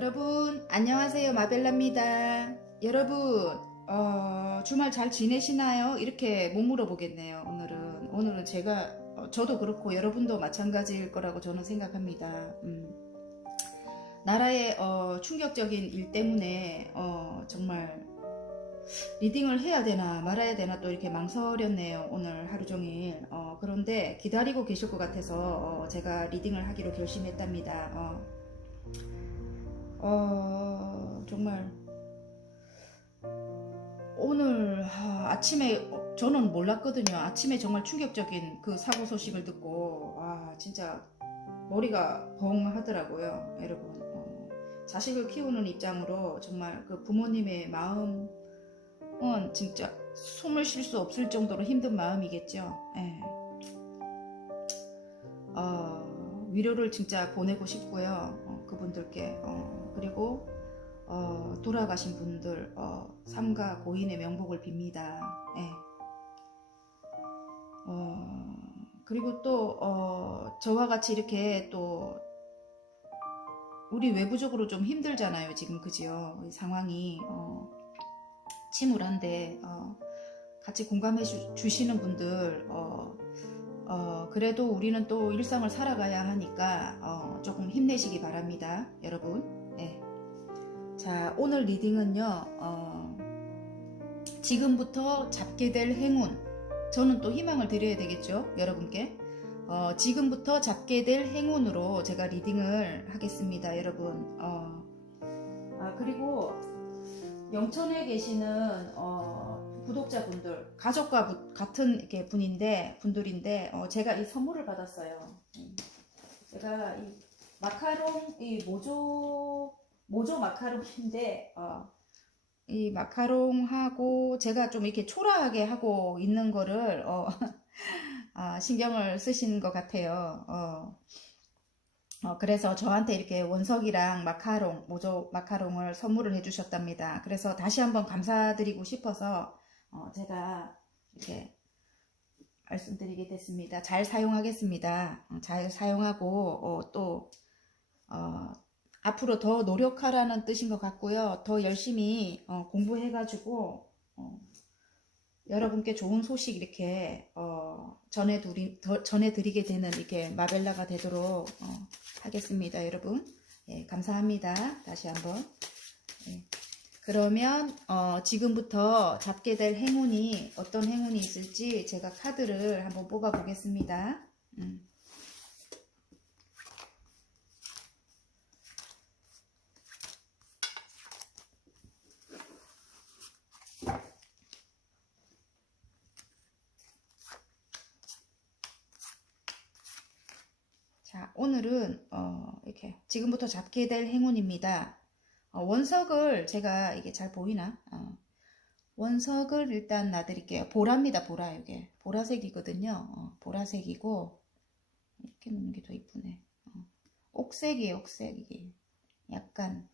여러분 안녕하세요, 마벨라입니다. 여러분 주말 잘 지내시나요? 이렇게 못 물어보겠네요. 오늘은 제가 저도 그렇고 여러분도 마찬가지일 거라고 저는 생각합니다. 나라의 충격적인 일 때문에 정말 리딩을 해야 되나 말아야 되나 또 이렇게 망설였네요. 오늘 하루 종일. 그런데 기다리고 계실 것 같아서 제가 리딩을 하기로 결심했답니다. 정말 오늘 아침에 저는 몰랐거든요. 아침에 정말 충격적인 그 사고 소식을 듣고 진짜 머리가 벙 하더라고요. 여러분, 자식을 키우는 입장으로 정말 그 부모님의 마음은 진짜 숨을 쉴 수 없을 정도로 힘든 마음이겠죠. 예. 위로를 진짜 보내고 싶고요. 그분들께 그리고 돌아가신 분들 삼가 고인의 명복을 빕니다. 예. 그리고 또 저와 같이 이렇게 또 우리 외부적으로 좀 힘들잖아요 지금, 그지요? 상황이 침울한데 같이 공감해 주시는 분들 그래도 우리는 또 일상을 살아가야 하니까 조금 힘내시기 바랍니다, 여러분. 네. 자, 오늘 리딩은요, 지금부터 잡게 될 행운, 저는 또 희망을 드려야 되겠죠, 여러분께. 지금부터 잡게 될 행운으로 제가 리딩을 하겠습니다, 여러분. 그리고 영천에 계시는 구독자분들, 가족과 같은 이렇게 분들인데 제가 이 선물을 받았어요. 제가 이 마카롱, 이 모조 마카롱인데 이 마카롱하고 제가 좀 이렇게 초라하게 하고 있는 거를 신경을 쓰신 것 같아요. 그래서 저한테 이렇게 원석이랑 모조 마카롱을 선물을 해주셨답니다. 그래서 다시 한번 감사드리고 싶어서 제가 이렇게 말씀드리게 됐습니다. 잘 사용하겠습니다. 잘 사용하고 또 앞으로 더 노력하라는 뜻인 것 같고요. 더 열심히 공부해가지고 여러분께 좋은 소식 이렇게 전해드리게 되는 이렇게 마벨라가 되도록 하겠습니다, 여러분. 예, 감사합니다. 다시 한번. 예. 그러면 지금부터 잡게 될 행운이 어떤 행운이 있을지 제가 카드를 한번 뽑아 보겠습니다. 자, 오늘은 이렇게 지금부터 잡게 될 행운입니다. 원석을 제가 이게 잘 보이나? 원석을 일단 놔드릴게요. 보라입니다, 보라. 이게 보라색이거든요. 보라색이고 이렇게 놓는 게 더 이쁘네. 옥색이에요, 옥색. 이게 약간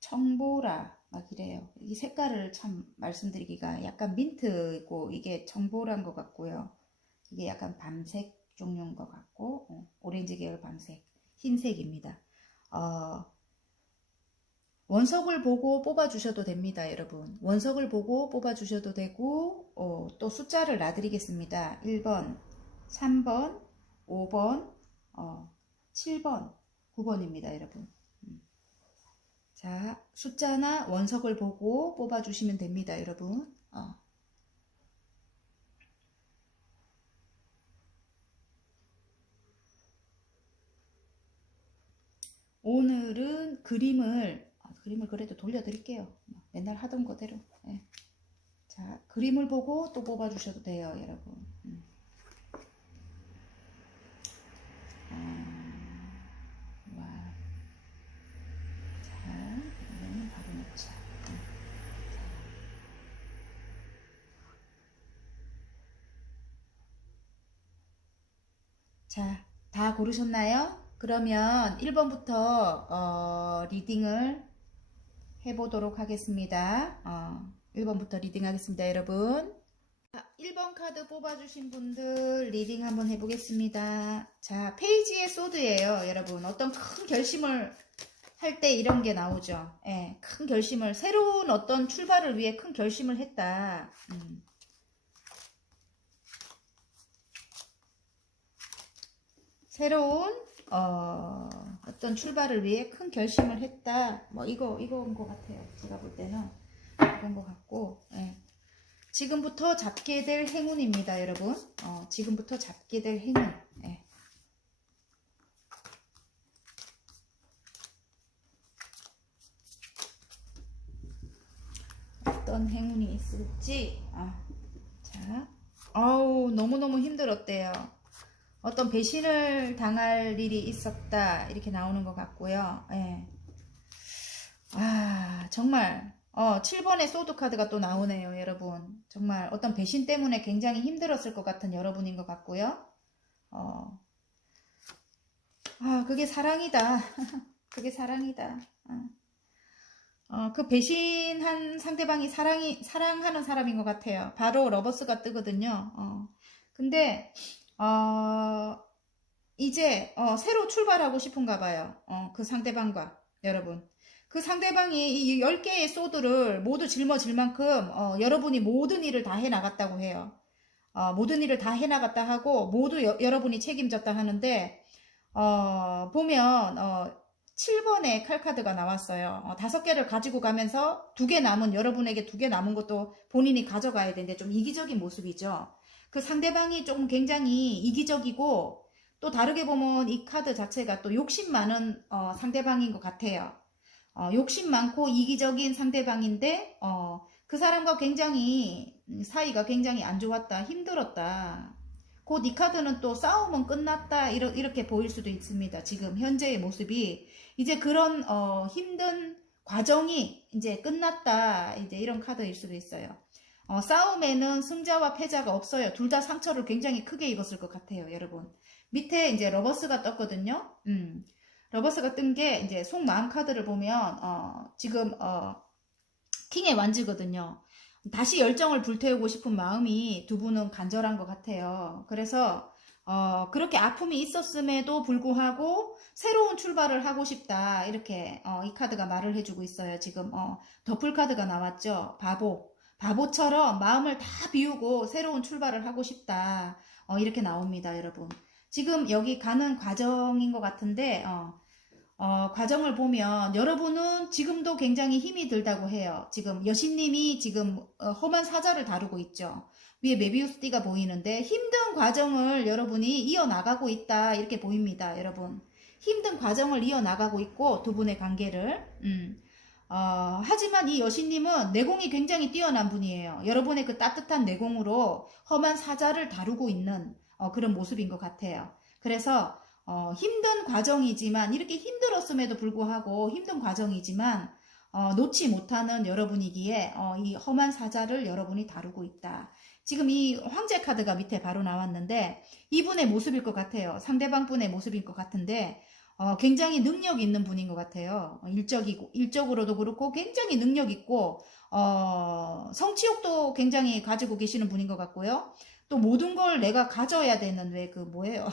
청보라 막 이래요. 이 색깔을 참 말씀드리기가 약간 민트고 이게 청보라인 것 같고요. 이게 약간 밤색 종류인 것 같고 오렌지 계열 밤색, 흰색입니다. 원석을 보고 뽑아주셔도 됩니다, 여러분. 원석을 보고 뽑아주셔도 되고 또 숫자를 놔드리겠습니다. 1번, 3번, 5번, 7번, 9번입니다, 여러분. 자, 숫자나 원석을 보고 뽑아주시면 됩니다, 여러분. 오늘은 그림을 그래도 돌려드릴게요. 맨날 하던 거대로. 네. 자, 그림을 보고 또 뽑아주셔도 돼요, 여러분. 와. 자, 이거는 바로 놓자. 자, 다 고르셨나요? 그러면 1번부터 리딩을 해보도록 하겠습니다. 1번부터 리딩 하겠습니다, 여러분. 1번 카드 뽑아주신 분들 리딩 한번 해보겠습니다. 자, 페이지의 소드예요, 여러분. 어떤 큰 결심을 할 때 이런 게 나오죠. 예, 큰 결심을, 새로운 어떤 출발을 위해 큰 결심을 했다. 새로운 어떤 출발을 위해 큰 결심을 했다. 뭐 이거인 것 같아요. 제가 볼 때는 이건 것 같고, 예. 지금부터 잡게 될 행운입니다, 여러분. 지금부터 잡게 될 행운. 예. 어떤 행운이 있을지. 자, 너무너무 힘들었대요. 어떤 배신을 당할 일이 있었다, 이렇게 나오는 것 같고요. 예. 정말 7번의 소드 카드가 또 나오네요, 여러분. 정말 어떤 배신 때문에 굉장히 힘들었을 것 같은 여러분인 것 같고요. 그게 사랑이다. 그게 사랑이다. 그 배신한 상대방이 사랑하는 사람인 것 같아요. 바로 러버스가 뜨거든요. 근데 이제 새로 출발하고 싶은가 봐요. 그 상대방과 여러분. 그 상대방이 이 10개의 소드를 모두 짊어질 만큼 여러분이 모든 일을 다 해나갔다고 해요. 모든 일을 다 해나갔다 하고 모두 여러분이 책임졌다 하는데 보면 7번의 칼카드가 나왔어요. 5개를 가지고 가면서 2개 남은, 여러분에게 2개 남은 것도 본인이 가져가야 되는데 좀 이기적인 모습이죠. 그 상대방이 조금 굉장히 이기적이고, 또 다르게 보면 이 카드 자체가 또 욕심 많은 상대방인 것 같아요. 욕심 많고 이기적인 상대방인데 그 사람과 굉장히 사이가 굉장히 안 좋았다, 힘들었다. 곧 이 카드는 또 싸움은 끝났다, 이렇게 보일 수도 있습니다. 지금 현재의 모습이 이제 그런 힘든 과정이 이제 끝났다, 이제 이런 카드일 수도 있어요. 싸움에는 승자와 패자가 없어요. 둘 다 상처를 굉장히 크게 입었을 것 같아요, 여러분. 밑에 이제 러버스가 떴거든요. 러버스가 뜬 게 이제 속마음 카드를 보면 지금 킹의 완즈거든요. 다시 열정을 불태우고 싶은 마음이 두 분은 간절한 것 같아요. 그래서 그렇게 아픔이 있었음에도 불구하고 새로운 출발을 하고 싶다, 이렇게 이 카드가 말을 해주고 있어요. 지금 더플 카드가 나왔죠. 바보처럼 마음을 다 비우고 새로운 출발을 하고 싶다, 이렇게 나옵니다, 여러분. 지금 여기 가는 과정인 것 같은데 과정을 보면 여러분은 지금도 굉장히 힘이 들다고 해요. 지금 여신님이 지금 험한 사자를 다루고 있죠. 위에 메비우스띠가 보이는데 힘든 과정을 여러분이 이어나가고 있다, 이렇게 보입니다, 여러분. 힘든 과정을 이어나가고 있고, 두 분의 관계를. 하지만 이 여신님은 내공이 굉장히 뛰어난 분이에요. 여러분의 그 따뜻한 내공으로 험한 사자를 다루고 있는 그런 모습인 것 같아요. 그래서 힘든 과정이지만, 이렇게 힘들었음에도 불구하고 힘든 과정이지만 놓지 못하는 여러분이기에 이 험한 사자를 여러분이 다루고 있다. 지금 이 황제 카드가 밑에 바로 나왔는데 이분의 모습일 것 같아요. 상대방 분의 모습일 것 같은데 굉장히 능력 있는 분인 것 같아요. 일적으로도 그렇고 굉장히 능력 있고 성취욕도 굉장히 가지고 계시는 분인 것 같고요. 또 모든 걸 내가 가져야 되는, 왜 그 뭐예요?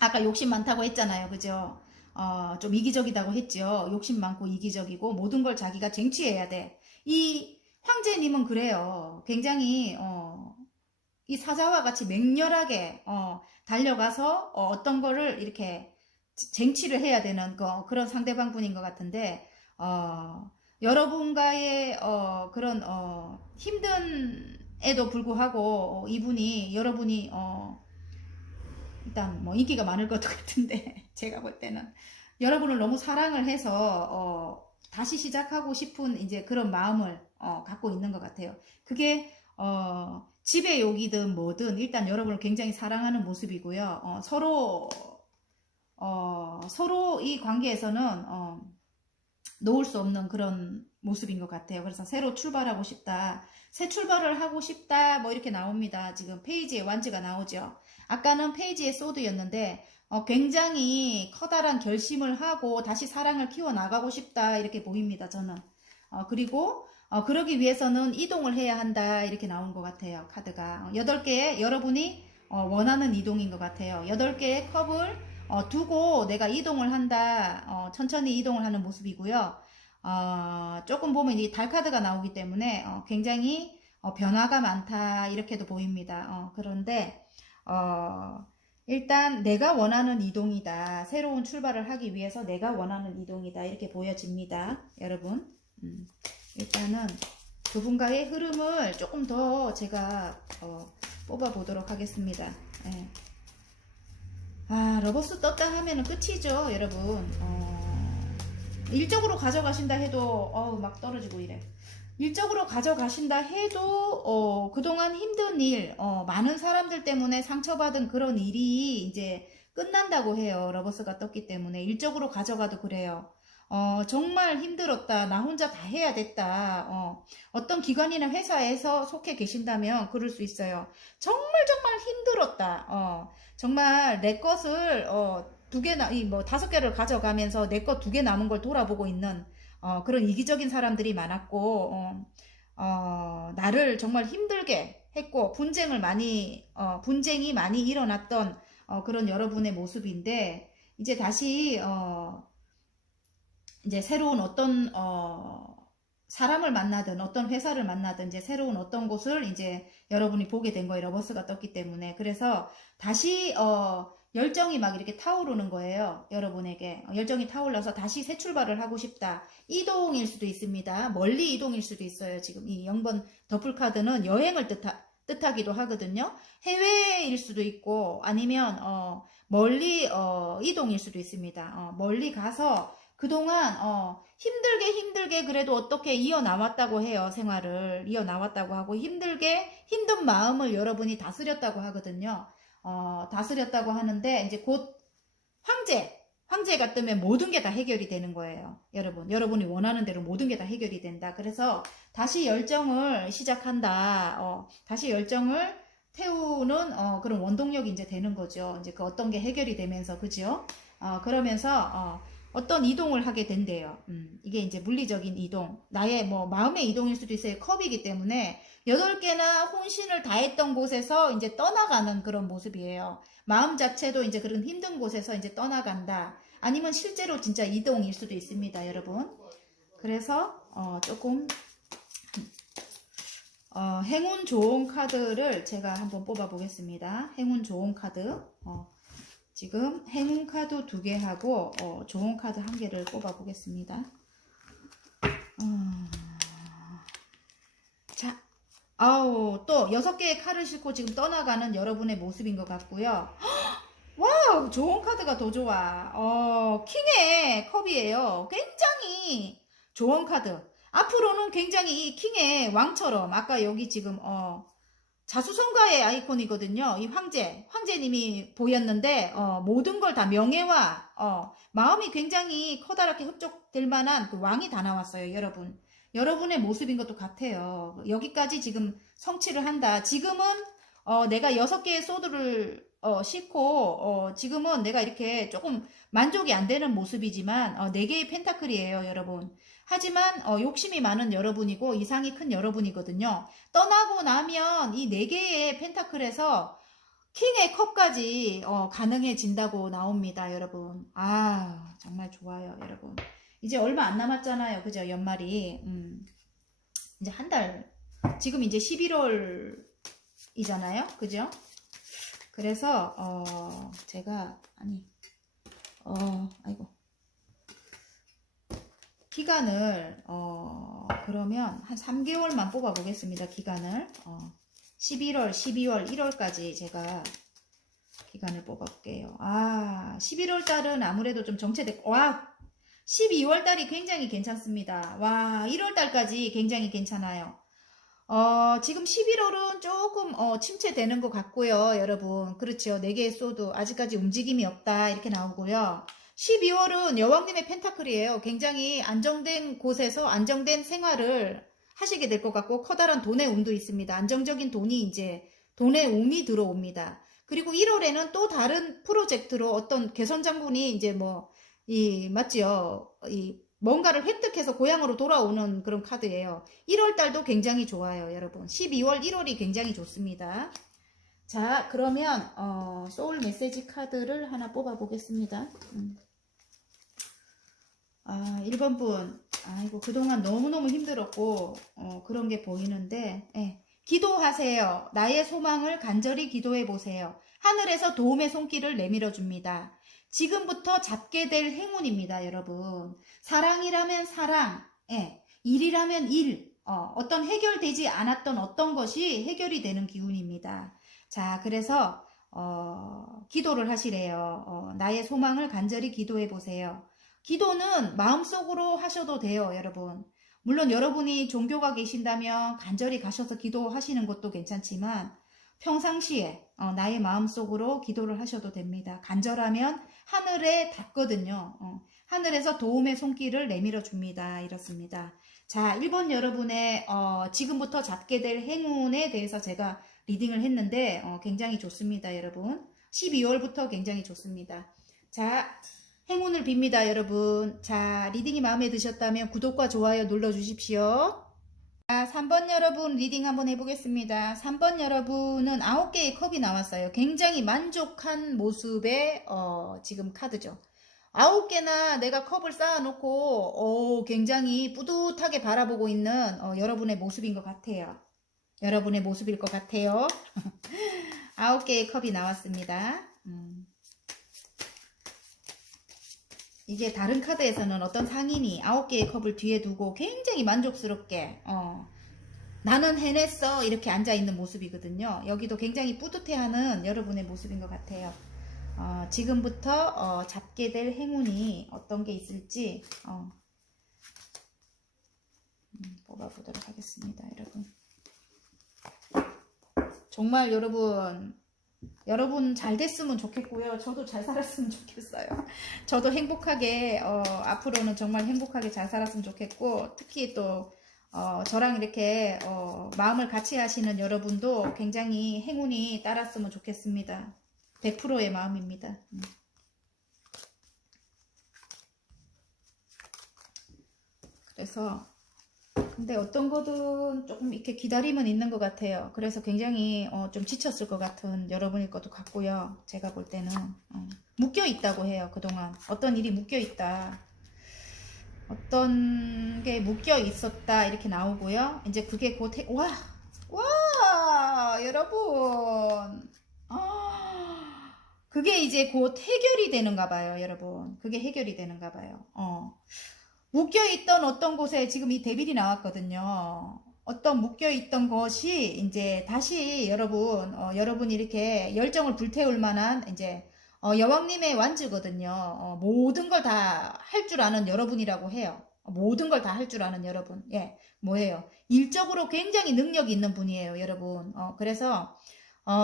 아까 욕심 많다고 했잖아요. 그죠? 좀 이기적이다고 했죠. 욕심 많고 이기적이고 모든 걸 자기가 쟁취해야 돼. 이 황제님은 그래요. 굉장히 이 사자와 같이 맹렬하게 달려가서 어떤 거를 이렇게 쟁취를 해야 되는 그런 상대방 분인 것 같은데 여러분과의 그런 힘든 에도 불구하고 이분이, 여러분이 일단 뭐 인기가 많을 것 같은데 제가 볼 때는 여러분을 너무 사랑을 해서 다시 시작하고 싶은 이제 그런 마음을 갖고 있는 것 같아요. 그게 집의 욕이든 뭐든 일단 여러분을 굉장히 사랑하는 모습이고요. 서로 이 관계에서는 놓을 수 없는 그런 모습인 것 같아요. 그래서 새로 출발하고 싶다, 새 출발을 하고 싶다, 뭐 이렇게 나옵니다. 지금 페이지에 완즈가 나오죠. 아까는 페이지에 소드였는데 굉장히 커다란 결심을 하고 다시 사랑을 키워나가고 싶다, 이렇게 보입니다, 저는. 그리고 그러기 위해서는 이동을 해야 한다. 이렇게 나온 것 같아요. 카드가. 8개의 여러분이 원하는 이동인 것 같아요. 8개의 컵을 두고 내가 이동을 한다. 천천히 이동을 하는 모습이고요. 조금 보면 이 달 카드가 나오기 때문에 굉장히 변화가 많다. 이렇게도 보입니다. 그런데 일단 내가 원하는 이동이다. 새로운 출발을 하기 위해서 내가 원하는 이동이다. 이렇게 보여집니다. 여러분. 일단은 그분과의 흐름을 조금 더 제가 뽑아 보도록 하겠습니다. 예. 러버스 떴다 하면은 끝이죠, 여러분. 일적으로 가져가신다 해도 막 떨어지고 이래. 일적으로 가져가신다 해도 그동안 힘든 일, 많은 사람들 때문에 상처받은 그런 일이 이제 끝난다고 해요. 러버스가 떴기 때문에 일적으로 가져가도 그래요. 정말 힘들었다. 나 혼자 다 해야 됐다. 어떤 기관이나 회사에서 속해 계신다면 그럴 수 있어요. 정말 힘들었다. 정말 내 것을 2개나 뭐 5개를 가져가면서 내 것 2개 남은 걸 돌아보고 있는 그런 이기적인 사람들이 많았고 나를 정말 힘들게 했고 분쟁이 많이 일어났던 그런 여러분의 모습인데 이제 다시 이제 새로운 어떤 사람을 만나든 어떤 회사를 만나든 이제 새로운 어떤 곳을 이제 여러분이 보게 된 거예요. 러버스가 떴기 때문에. 그래서 다시 열정이 막 이렇게 타오르는 거예요. 여러분에게. 열정이 타올라서 다시 새 출발을 하고 싶다. 이동일 수도 있습니다. 멀리 이동일 수도 있어요. 지금 이 0번 더플 카드는 여행을 뜻하기도 하거든요. 해외일 수도 있고 아니면 멀리 이동일 수도 있습니다. 멀리 가서 그동안 힘들게 그래도 어떻게 이어나왔다고 해요. 생활을 이어나왔다고 하고 힘든 마음을 여러분이 다스렸다고 하거든요. 다스렸다고 하는데 이제 곧 황제가 뜨면 모든 게 다 해결이 되는 거예요. 여러분이 원하는 대로 모든 게 다 해결이 된다. 그래서 다시 열정을 시작한다. 다시 열정을 태우는 그런 원동력이 이제 되는 거죠. 이제 그 어떤 게 해결이 되면서 그죠? 그러면서 어떤 이동을 하게 된대요. 이게 이제 물리적인 이동, 나의 뭐 마음의 이동일 수도 있어요. 컵이기 때문에 8개나 혼신을 다했던 곳에서 이제 떠나가는 그런 모습이에요. 마음 자체도 이제 그런 힘든 곳에서 이제 떠나간다. 아니면 실제로 진짜 이동일 수도 있습니다, 여러분. 그래서 조금 행운 좋은 카드를 제가 한번 뽑아 보겠습니다. 행운 좋은 카드. 지금 행운 카드 2개 하고 좋은 카드 1개를 뽑아 보겠습니다. 자, 또 6개의 칼을 싣고 지금 떠나가는 여러분의 모습인 것 같고요. 와우, 좋은 카드가 더 좋아. 킹의 컵이에요. 굉장히 좋은 카드. 앞으로는 굉장히 이 킹의 왕처럼 아까 여기 지금 자수성가의 아이콘이거든요. 이 황제님이 보였는데 모든 걸 다 명예와 마음이 굉장히 커다랗게 흡족될 만한 그 왕이 다 나왔어요. 여러분의 모습인 것도 같아요. 여기까지 지금 성취를 한다. 지금은 내가 6개의 소드를 싣고 지금은 내가 이렇게 조금 만족이 안 되는 모습이지만 4개의 펜타클이에요. 여러분. 하지만 욕심이 많은 여러분이고 이상이 큰 여러분이거든요. 떠나고 나면 이 4개의 펜타클에서 킹의 컵까지 가능해진다고 나옵니다. 여러분. 정말 좋아요. 여러분. 이제 얼마 안 남았잖아요. 그죠? 연말이. 이제 한 달. 지금 이제 11월이잖아요. 그죠? 그래서 제가 아이고. 기간을 그러면 한 3개월만 뽑아 보겠습니다. 기간을 11월, 12월, 1월까지 제가 기간을 뽑아 볼게요. 11월 달은 아무래도 좀 정체됐고 12월 달이 굉장히 괜찮습니다. 1월 달까지 굉장히 괜찮아요. 지금 11월은 조금 침체되는 것 같고요. 여러분. 그렇죠. 4개의 소드 아직까지 움직임이 없다 이렇게 나오고요. 12월은 여왕님의 펜타클이에요. 굉장히 안정된 곳에서 안정된 생활을 하시게 될 것 같고 커다란 돈의 운도 있습니다. 안정적인 돈이 이제 돈의 운이 들어옵니다. 그리고 1월에는 또 다른 프로젝트로 어떤 개선 장군이 이제 맞지요. 이 뭔가를 획득해서 고향으로 돌아오는 그런 카드예요. 1월 달도 굉장히 좋아요, 여러분. 12월, 1월이 굉장히 좋습니다. 자, 그러면 소울 메시지 카드를 하나 뽑아 보겠습니다. 1번 분, 아이고 그동안 너무너무 힘들었고 그런 게 보이는데, 예. 기도하세요. 나의 소망을 간절히 기도해 보세요. 하늘에서 도움의 손길을 내밀어 줍니다. 지금부터 잡게 될 행운입니다, 여러분. 사랑이라면 사랑, 예. 일이라면 일, 어떤 해결되지 않았던 어떤 것이 해결이 되는 기운입니다. 자, 그래서 기도를 하시래요. 나의 소망을 간절히 기도해 보세요. 기도는 마음속으로 하셔도 돼요, 여러분. 물론 여러분이 종교가 계신다면 간절히 가셔서 기도하시는 것도 괜찮지만 평상시에 나의 마음속으로 기도를 하셔도 됩니다. 간절하면 하늘에 닿거든요. 하늘에서 도움의 손길을 내밀어 줍니다. 이렇습니다. 자, 1번 여러분의 지금부터 잡게 될 행운에 대해서 제가 리딩을 했는데 굉장히 좋습니다, 여러분. 12월부터 굉장히 좋습니다. 자, 행운을 빕니다, 여러분. 자, 리딩이 마음에 드셨다면 구독과 좋아요 눌러주십시오. 자, 3번 여러분 리딩 한번 해보겠습니다. 3번 여러분은 9개의 컵이 나왔어요. 굉장히 만족한 모습의 지금 카드죠. 9개나 내가 컵을 쌓아놓고 굉장히 뿌듯하게 바라보고 있는 여러분의 모습인 것 같아요. 여러분의 모습일 것 같아요. 9개의 컵이 나왔습니다. 이게 다른 카드에서는 어떤 상인이 9개의 컵을 뒤에 두고 굉장히 만족스럽게 나는 해냈어 이렇게 앉아있는 모습이거든요. 여기도 굉장히 뿌듯해하는 여러분의 모습인 것 같아요. 지금부터 잡게 될 행운이 어떤 게 있을지 뽑아보도록 하겠습니다, 여러분. 정말 여러분 잘 됐으면 좋겠고요. 저도 잘 살았으면 좋겠어요. 저도 행복하게 앞으로는 정말 행복하게 잘 살았으면 좋겠고, 특히 또 저랑 이렇게 마음을 같이 하시는 여러분도 굉장히 행운이 따랐으면 좋겠습니다. 100%의 마음입니다. 그래서 근데 어떤 거든 조금 이렇게 기다림은 있는 것 같아요. 그래서 굉장히 좀 지쳤을 것 같은 여러분일 것도 같고요. 제가 볼 때는 묶여 있다고 해요. 그동안 어떤 일이 묶여 있다, 어떤 게 묶여 있었다 이렇게 나오고요. 이제 그게 곧 와 여러분, 그게 이제 곧 해결이 되는가 봐요, 여러분. 그게 해결이 되는가 봐요. 묶여있던 어떤 곳에 지금 이 데빌이 나왔거든요. 어떤 묶여있던 것이 이제 다시 여러분이 이렇게 열정을 불태울 만한 이제 여왕님의 완주거든요. 모든 걸 다 할 줄 아는 여러분이라고 해요. 모든 걸 다 할 줄 아는 여러분. 예, 뭐예요? 일적으로 굉장히 능력이 있는 분이에요, 여러분. 그래서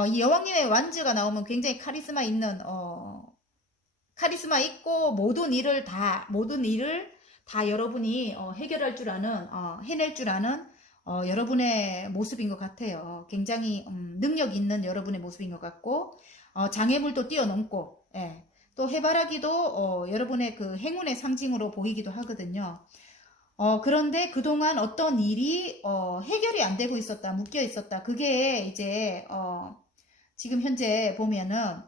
이 여왕님의 완주가 나오면 굉장히 카리스마 있고 모든 일을 다 여러분이 해결할 줄 아는, 해낼 줄 아는 여러분의 모습인 것 같아요. 굉장히 능력 있는 여러분의 모습인 것 같고, 장애물도 뛰어넘고, 예. 또 해바라기도 여러분의 그 행운의 상징으로 보이기도 하거든요. 그런데 그동안 어떤 일이 해결이 안 되고 있었다, 묶여 있었다. 그게 이제 지금 현재 보면은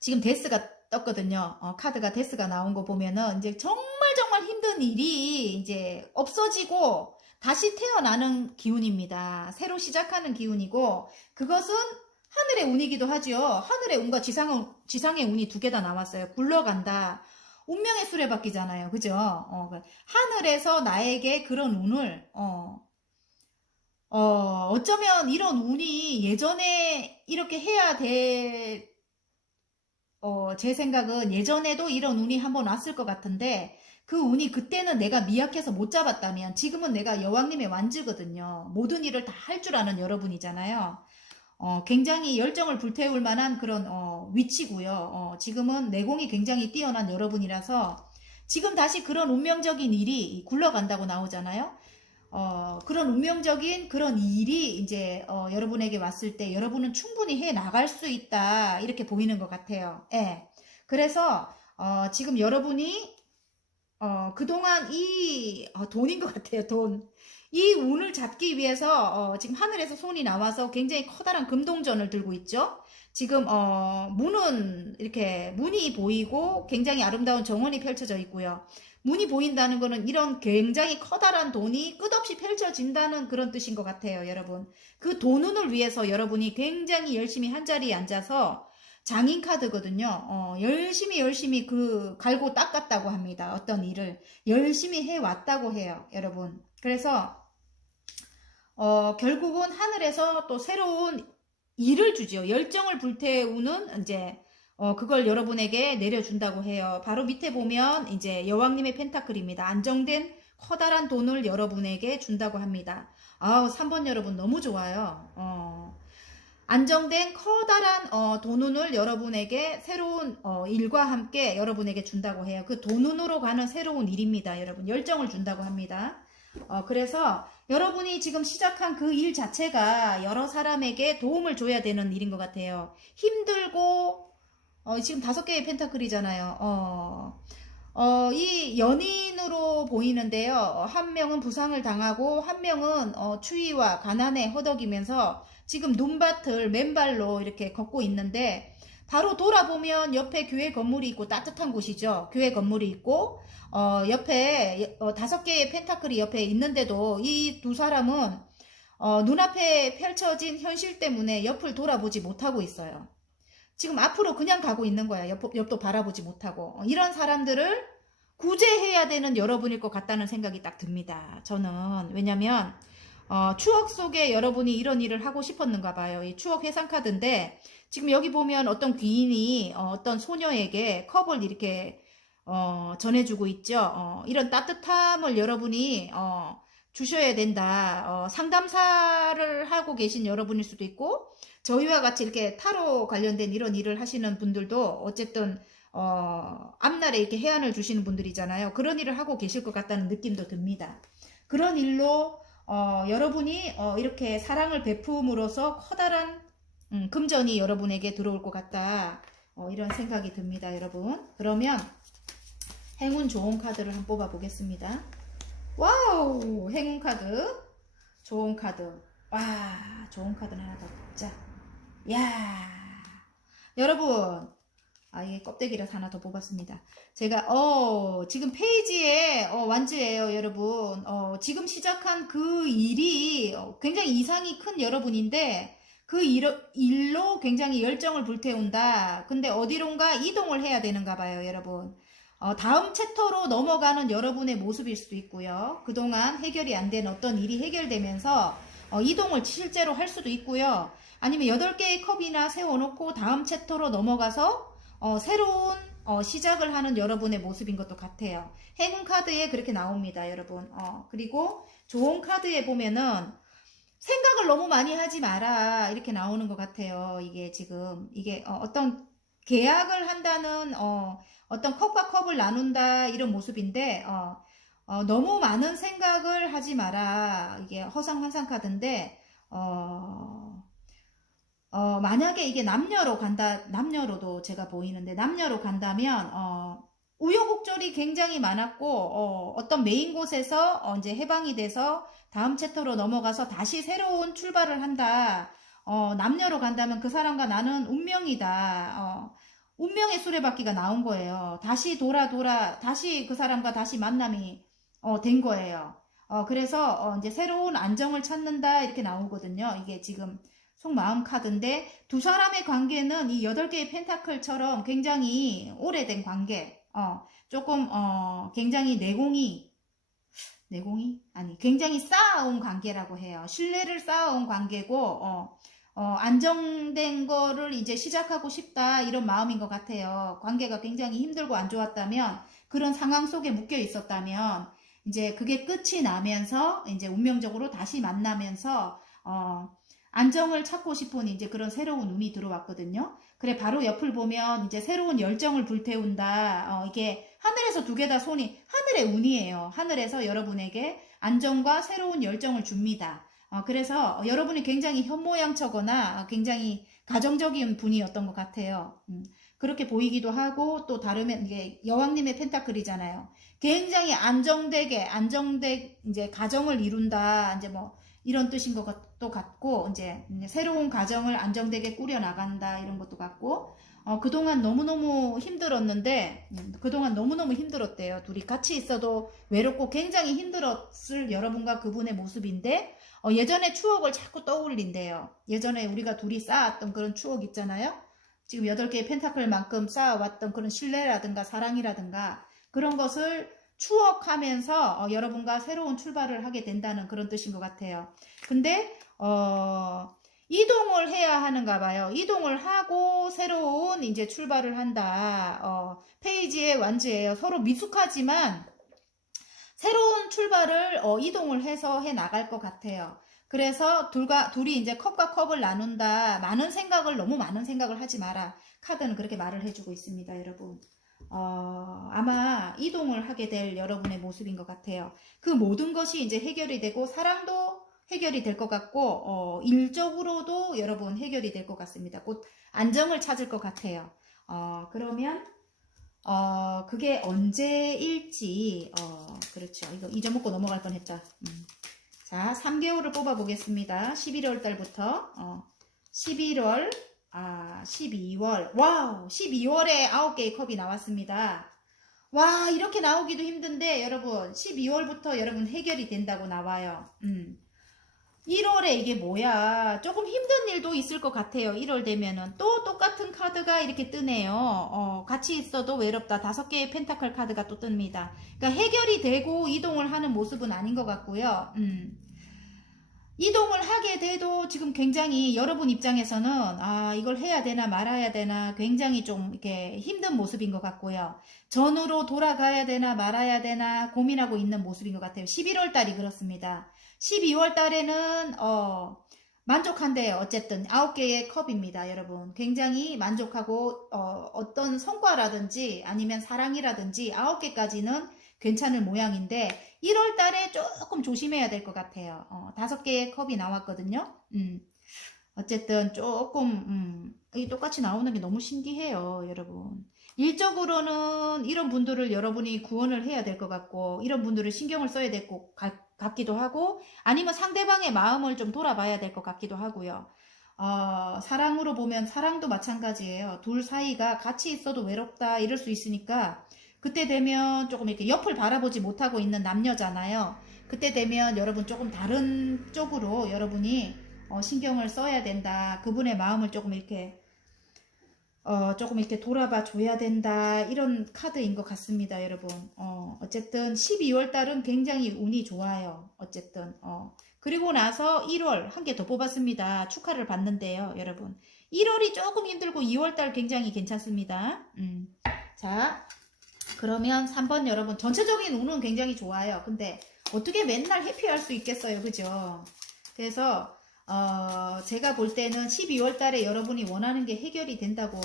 지금 데스가 떴거든요. 카드가 데스가 나온 거 보면은 이제 정말 힘든 일이 이제 없어지고 다시 태어나는 기운입니다. 새로 시작하는 기운이고, 그것은 하늘의 운이기도 하죠. 하늘의 운과 지상의 운이 두 개 다 나왔어요. 굴러간다. 운명의 수레바퀴잖아요. 그죠? 하늘에서 나에게 그런 운을 어쩌면 이런 운이 예전에 이렇게 해야 제 생각은 예전에도 이런 운이 한번 왔을 것 같은데, 그 운이 그때는 내가 미약해서 못 잡았다면 지금은 내가 여왕님의 완주거든요. 모든 일을 다 할 줄 아는 여러분이잖아요. 굉장히 열정을 불태울 만한 그런 위치고요. 지금은 내공이 굉장히 뛰어난 여러분이라서 지금 다시 그런 운명적인 일이 굴러간다고 나오잖아요. 그런 운명적인 그런 일이 이제 여러분에게 왔을 때 여러분은 충분히 해 나갈 수 있다, 이렇게 보이는 것 같아요. 예. 그래서 지금 여러분이 그동안 돈인 것 같아요, 돈. 이 운을 잡기 위해서, 지금 하늘에서 손이 나와서 굉장히 커다란 금동전을 들고 있죠? 지금, 문이 보이고 굉장히 아름다운 정원이 펼쳐져 있고요. 문이 보인다는 거는 이런 굉장히 커다란 돈이 끝없이 펼쳐진다는 그런 뜻인 것 같아요, 여러분. 그 돈운을 위해서 여러분이 굉장히 열심히 한 자리에 앉아서 장인 카드거든요. 열심히 갈고 닦았다고 합니다. 어떤 일을 열심히 해왔다고 해요, 여러분. 그래서 결국은 하늘에서 또 새로운 일을 주죠. 열정을 불태우는 이제 그걸 여러분에게 내려준다고 해요. 바로 밑에 보면 이제 여왕님의 펜타클입니다. 안정된 커다란 돈을 여러분에게 준다고 합니다. 3번 여러분 너무 좋아요. 안정된 커다란 돈운을 여러분에게 새로운 일과 함께 여러분에게 준다고 해요. 그 돈운으로 가는 새로운 일입니다. 여러분 열정을 준다고 합니다. 그래서 여러분이 지금 시작한 그 일 자체가 여러 사람에게 도움을 줘야 되는 일인 것 같아요. 힘들고 지금 5개의 펜타클이잖아요. 이 연인으로 보이는데요. 한 명은 부상을 당하고 한 명은 추위와 가난에 허덕이면서 지금 눈밭을 맨발로 이렇게 걷고 있는데 바로 돌아보면 옆에 교회 건물이 있고 따뜻한 곳이죠. 교회 건물이 있고 옆에 5개의 펜타클이 옆에 있는데도 이 두 사람은 눈앞에 펼쳐진 현실 때문에 옆을 돌아보지 못하고 있어요. 지금 앞으로 그냥 가고 있는 거야. 옆도 바라보지 못하고. 이런 사람들을 구제해야 되는 여러분일 것 같다는 생각이 딱 듭니다. 저는. 왜냐면 추억 속에 여러분이 이런 일을 하고 싶었는가 봐요. 이 추억 회상 카드인데 지금 여기 보면 어떤 귀인이 어떤 소녀에게 컵을 이렇게 전해주고 있죠. 이런 따뜻함을 여러분이 주셔야 된다. 상담사를 하고 계신 여러분일 수도 있고 저희와 같이 이렇게 타로 관련된 이런 일을 하시는 분들도 어쨌든 앞날에 이렇게 해안을 주시는 분들이잖아요. 그런 일을 하고 계실 것 같다는 느낌도 듭니다. 그런 일로 여러분이 이렇게 사랑을 베품으로써 커다란 금전이 여러분에게 들어올 것 같다. 이런 생각이 듭니다, 여러분. 그러면 행운 좋은 카드를 한번 뽑아 보겠습니다. 와우, 행운 카드, 좋은 카드. 와, 좋은 카드는 하나 더 뽑자. 야, 여러분, 이게 껍데기라서 하나 더 뽑았습니다. 제가 지금 페이지에 완즈예요, 여러분. 지금 시작한 그 일이 굉장히 이상이 큰 여러분인데 그 일로 굉장히 열정을 불태운다. 근데 어디론가 이동을 해야 되는가 봐요, 여러분. 다음 챕터로 넘어가는 여러분의 모습일 수도 있고요. 그동안 해결이 안 된 어떤 일이 해결되면서 이동을 실제로 할 수도 있고요. 아니면 8개의 컵이나 세워놓고 다음 챕터로 넘어가서 새로운 시작을 하는 여러분의 모습인 것도 같아요. 행운 카드에 그렇게 나옵니다, 여러분. 그리고 좋은 카드에 보면은 생각을 너무 많이 하지 마라 이렇게 나오는 것 같아요. 이게 지금 이게 어떤 계약을 한다는 어떤 컵과 컵을 나눈다 이런 모습인데 너무 많은 생각을 하지 마라. 이게 허상환상 카드인데 만약에 이게 남녀로도 제가 보이는데, 남녀로 간다면, 우여곡절이 굉장히 많았고, 어떤 메인 곳에서 이제 해방이 돼서 다음 챕터로 넘어가서 다시 새로운 출발을 한다. 남녀로 간다면 그 사람과 나는 운명이다. 운명의 수레바퀴가 나온 거예요. 다시 다시 그 사람과 다시 만남이, 된 거예요. 그래서, 이제 새로운 안정을 찾는다. 이렇게 나오거든요. 이게 지금, 속마음 카드인데 두 사람의 관계는 이 8개의 펜타클처럼 굉장히 오래된 관계, 조금 굉장히 내공이 아니 굉장히 쌓아온 관계라고 해요. 신뢰를 쌓아온 관계고 안정된 거를 이제 시작하고 싶다 이런 마음인 것 같아요. 관계가 굉장히 힘들고 안 좋았다면, 그런 상황 속에 묶여 있었다면 이제 그게 끝이 나면서 이제 운명적으로 다시 만나면서 안정을 찾고 싶은 이제 그런 새로운 운이 들어왔거든요. 그래, 바로 옆을 보면 이제 새로운 열정을 불태운다. 이게 하늘에서 두 개 다 손이, 하늘의 운이에요. 하늘에서 여러분에게 안정과 새로운 열정을 줍니다. 그래서 여러분이 굉장히 현모양처거나 굉장히 가정적인 분이었던 것 같아요. 그렇게 보이기도 하고, 또 다르면 이게 여왕님의 펜타클이잖아요. 굉장히 안정돼 이제 가정을 이룬다, 이제 뭐 이런 뜻인 것도 같고, 이제 새로운 가정을 안정되게 꾸려 나간다 이런 것도 같고, 그동안 너무너무 힘들었는데, 그동안 너무너무 힘들었대요. 둘이 같이 있어도 외롭고 굉장히 힘들었을 여러분과 그분의 모습인데, 예전의 추억을 자꾸 떠올린대요. 예전에 우리가 둘이 쌓았던 그런 추억 있잖아요. 지금 8개의 펜타클만큼 쌓아왔던 그런 신뢰라든가 사랑이라든가 그런 것을 추억하면서 여러분과 새로운 출발을 하게 된다는 그런 뜻인 것 같아요. 근데 이동을 해야 하는가 봐요. 이동을 하고 새로운 이제 출발을 한다. 페이지의 완즈예요. 서로 미숙하지만 새로운 출발을 이동을 해서 해 나갈 것 같아요. 그래서 둘이 이제 컵과 컵을 나눈다. 너무 많은 생각을 하지 마라. 카드는 그렇게 말을 해주고 있습니다, 여러분. 아마 이동을 하게 될 여러분의 모습인 것 같아요. 그 모든 것이 이제 해결이 되고, 사랑도 해결이 될 것 같고, 일적으로도 여러분 해결이 될 것 같습니다. 곧 안정을 찾을 것 같아요. 그러면, 그게 언제일지, 그렇죠. 이거 잊어먹고 넘어갈 뻔 했다. 자, 3개월을 뽑아보겠습니다. 11월 달부터, 11월, 12월, 와우, 12월에 9개의 컵이 나왔습니다. 와, 이렇게 나오기도 힘든데, 여러분, 12월부터 여러분 해결이 된다고 나와요. 1월에 이게 뭐야? 조금 힘든 일도 있을 것 같아요. 1월 되면은. 또 똑같은 카드가 이렇게 뜨네요. 같이 있어도 외롭다. 5개의 펜타클 카드가 또 뜹니다. 그러니까 해결이 되고 이동을 하는 모습은 아닌 것 같고요. 이동을 하게 돼도 지금 굉장히 여러분 입장에서는 이걸 해야 되나 말아야 되나 굉장히 좀 이렇게 힘든 모습인 것 같고요. 전으로 돌아가야 되나 말아야 되나 고민하고 있는 모습인 것 같아요. 11월 달이 그렇습니다. 12월 달에는 만족한대요. 어쨌든 9개의 컵입니다, 여러분. 굉장히 만족하고 어떤 성과라든지 아니면 사랑이라든지 9개까지는 괜찮을 모양인데 1월 달에 조금 조심해야 될 것 같아요. 5개의 컵이 나왔거든요. 어쨌든 조금 이 똑같이 나오는 게 너무 신기해요, 여러분. 일적으로는 이런 분들을 여러분이 구원을 해야 될 것 같고, 이런 분들을 신경을 써야 될 것 같기도 하고, 아니면 상대방의 마음을 좀 돌아봐야 될 것 같기도 하고요. 사랑으로 보면 사랑도 마찬가지예요. 둘 사이가 같이 있어도 외롭다 이럴 수 있으니까, 그때 되면 조금 이렇게 옆을 바라보지 못하고 있는 남녀잖아요. 그때 되면 여러분 조금 다른 쪽으로 여러분이 신경을 써야 된다. 그분의 마음을 조금 이렇게 돌아봐 줘야 된다. 이런 카드인 것 같습니다, 여러분. 어쨌든 12월 달은 굉장히 운이 좋아요. 어쨌든 그리고 나서 1월 한 개 더 뽑았습니다. 축하를 받는데요, 여러분. 1월이 조금 힘들고 2월 달 굉장히 괜찮습니다. 자, 그러면 3번 여러분, 전체적인 운은 굉장히 좋아요. 근데 어떻게 맨날 해피할 수 있겠어요, 그죠? 그래서 제가 볼 때는 12월 달에 여러분이 원하는 게 해결이 된다고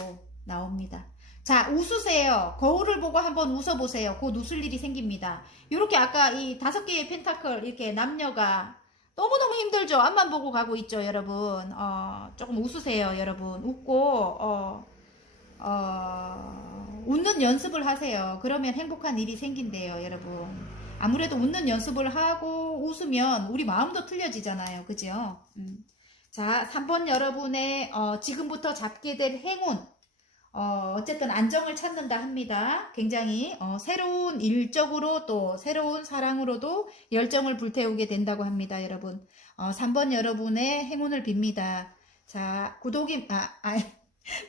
나옵니다. 자, 웃으세요. 거울을 보고 한번 웃어보세요. 곧 웃을 일이 생깁니다. 이렇게 아까 이 5개의 펜타클 이렇게 남녀가 너무너무 힘들죠? 앞만 보고 가고 있죠, 여러분. 조금 웃으세요, 여러분. 웃고 웃는 연습을 하세요. 그러면 행복한 일이 생긴대요, 여러분. 아무래도 웃는 연습을 하고 웃으면 우리 마음도 틀려지잖아요. 그죠? 자, 3번 여러분의 지금부터 잡게 될 행운. 어쨌든 안정을 찾는다 합니다. 굉장히 새로운 일적으로 또 새로운 사랑으로도 열정을 불태우게 된다고 합니다, 여러분. 3번 여러분의 행운을 빕니다. 자,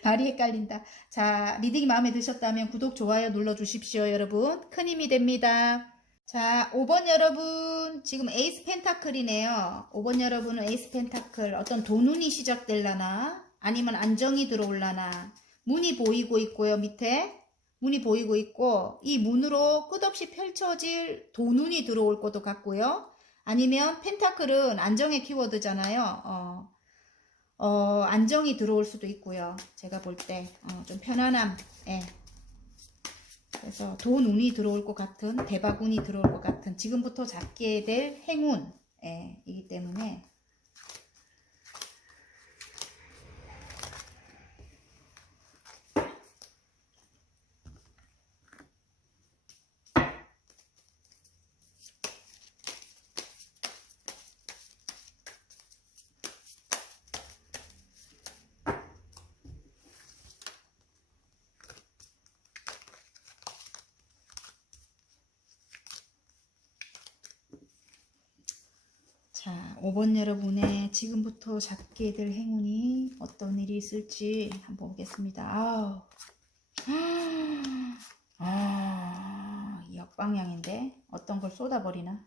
발이 헷갈린다. 자, 리딩이 마음에 드셨다면 구독, 좋아요 눌러주십시오, 여러분. 큰 힘이 됩니다. 자, 5번 여러분, 지금 에이스 펜타클이네요. 5번 여러분은 에이스 펜타클, 어떤 돈운이 시작될라나, 아니면 안정이 들어올라나, 문이 보이고 있고요, 밑에. 문이 보이고 있고, 이 문으로 끝없이 펼쳐질 돈운이 들어올 것도 같고요. 아니면 펜타클은 안정의 키워드잖아요. 안정이 들어올 수도 있고요. 제가 볼 때, 좀 편안함, 예. 그래서 돈 운이 들어올 것 같은, 대박 운이 들어올 것 같은, 지금부터 잡게 될 행운, 예, 이기 때문에. 5번 여러분의 지금부터 잡게 될 행운이 어떤 일이 있을지 한번 보겠습니다. 역방향인데 어떤 걸 쏟아버리나?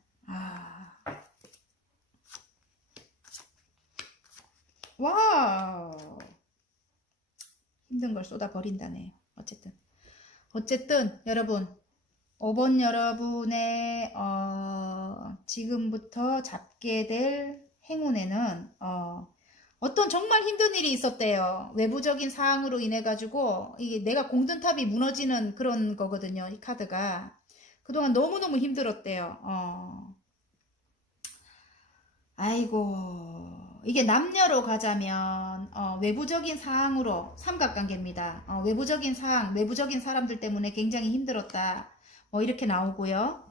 와우, 힘든 걸 쏟아버린다네요. 어쨌든 여러분, 5번 여러분의 지금부터 잡게 될 행운에는 어떤 정말 힘든 일이 있었대요. 외부적인 사항으로 인해 가지고 이게 내가 공든탑이 무너지는 그런 거거든요. 이 카드가 그동안 너무너무 힘들었대요. 아이고, 이게 남녀로 가자면 외부적인 사항으로 삼각관계입니다. 외부적인 사항, 외부적인 사람들 때문에 굉장히 힘들었다. 뭐 이렇게 나오고요.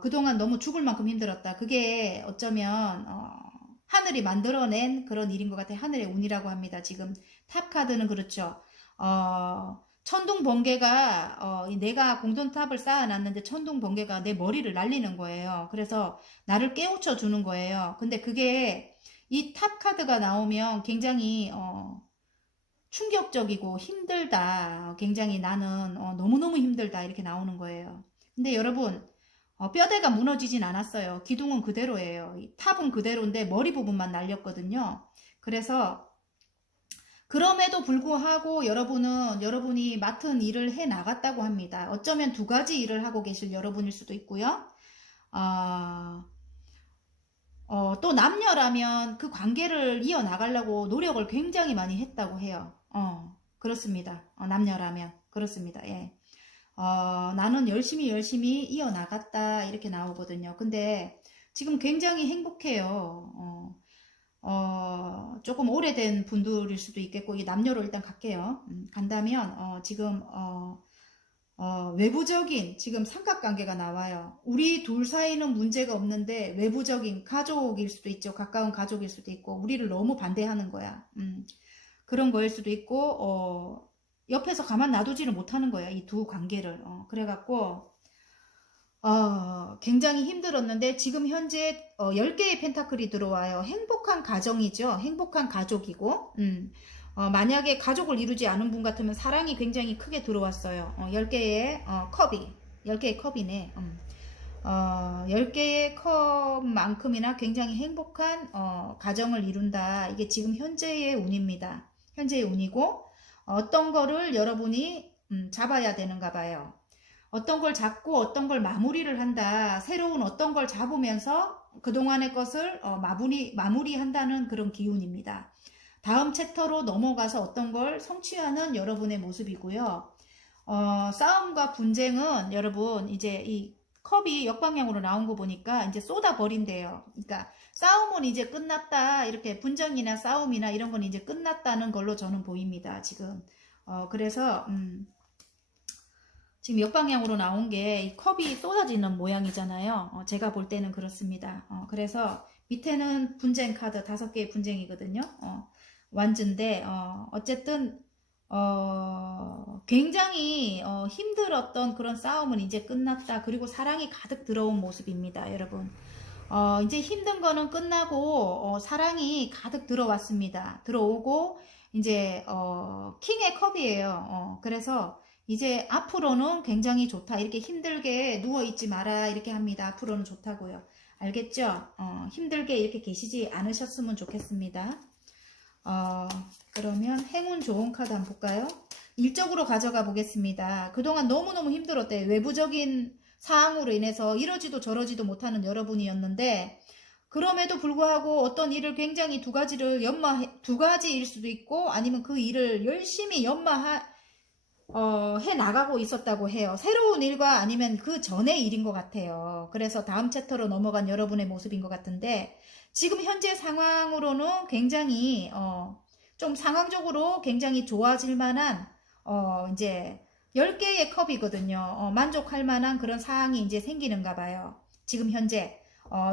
그동안 너무 죽을 만큼 힘들었다. 그게 어쩌면 하늘이 만들어낸 그런 일인 것 같아요. 하늘의 운이라고 합니다. 지금 탑 카드는 그렇죠. 천둥 번개가 내가 공돈탑을 쌓아놨는데 천둥 번개가 내 머리를 날리는 거예요. 그래서 나를 깨우쳐 주는 거예요. 근데 그게 이 탑 카드가 나오면 굉장히 충격적이고 힘들다. 굉장히 나는 너무너무 힘들다. 이렇게 나오는 거예요. 근데 여러분, 뼈대가 무너지진 않았어요. 기둥은 그대로예요. 탑은 그대로인데 머리 부분만 날렸거든요. 그래서 그럼에도 불구하고 여러분이 맡은 일을 해 나갔다고 합니다. 어쩌면 두 가지 일을 하고 계실 여러분일 수도 있고요. 또 남녀라면 그 관계를 이어나가려고 노력을 굉장히 많이 했다고 해요. 그렇습니다. 남녀라면 그렇습니다. 예. 나는 열심히 이어나갔다 이렇게 나오거든요. 근데 지금 굉장히 행복해요. 조금 오래된 분들일 수도 있겠고, 이 남녀로 일단 갈게요. 간다면 지금 외부적인 지금 삼각관계가 나와요. 우리 둘 사이는 문제가 없는데 외부적인 가족일 수도 있죠. 가까운 가족일 수도 있고, 우리를 너무 반대하는 거야. 그런 거일 수도 있고, 옆에서 가만 놔두지를 못하는 거야. 이 두 관계를. 그래갖고 굉장히 힘들었는데 지금 현재 10개의 펜타클이 들어와요. 행복한 가정이죠. 행복한 가족이고, 만약에 가족을 이루지 않은 분 같으면 사랑이 굉장히 크게 들어왔어요. 10개의 컵이 10개의 컵이네. 10개의 컵만큼이나 굉장히 행복한 가정을 이룬다. 이게 지금 현재의 운입니다. 현재의 운이고, 어떤 거를 여러분이 잡아야 되는가 봐요. 어떤 걸 잡고 어떤 걸 마무리를 한다. 새로운 어떤 걸 잡으면서 그동안의 것을 마무리한다는 그런 기운입니다. 다음 챕터로 넘어가서 어떤 걸 성취하는 여러분의 모습이고요. 싸움과 분쟁은 여러분 이제 이 컵이 역방향으로 나온 거 보니까 이제 쏟아버린대요. 그러니까 싸움은 이제 끝났다. 이렇게 분쟁이나 싸움이나 이런 건 이제 끝났다는 걸로 저는 보입니다. 지금. 그래서 지금 역방향으로 나온 게 이 컵이 쏟아지는 모양이잖아요. 제가 볼 때는 그렇습니다. 그래서 밑에는 분쟁 카드 5개의 분쟁이거든요. 완즈인데 어쨌든 굉장히 힘들었던 그런 싸움은 이제 끝났다. 그리고 사랑이 가득 들어온 모습입니다. 여러분. 이제 힘든 거는 끝나고 사랑이 가득 들어왔습니다. 들어오고 이제 킹의 컵이에요. 그래서 이제 앞으로는 굉장히 좋다. 이렇게 힘들게 누워있지 마라. 이렇게 합니다. 앞으로는 좋다고요. 알겠죠? 힘들게 이렇게 계시지 않으셨으면 좋겠습니다. 그러면 행운 좋은 카드 한번 볼까요? 일적으로 가져가 보겠습니다. 그동안 너무너무 힘들었대요. 외부적인 사항으로 인해서 이러지도 저러지도 못하는 여러분이었는데, 그럼에도 불구하고 어떤 일을 굉장히 두 가지일 수도 있고, 아니면 그 일을 열심히 해 나가고 있었다고 해요. 새로운 일과 아니면 그 전의 일인 것 같아요. 그래서 다음 챕터로 넘어간 여러분의 모습인 것 같은데, 지금 현재 상황으로는 굉장히 좀 상황적으로 굉장히 좋아질 만한 이제 10개의 컵이거든요. 만족할 만한 그런 상황이 이제 생기는가 봐요. 지금 현재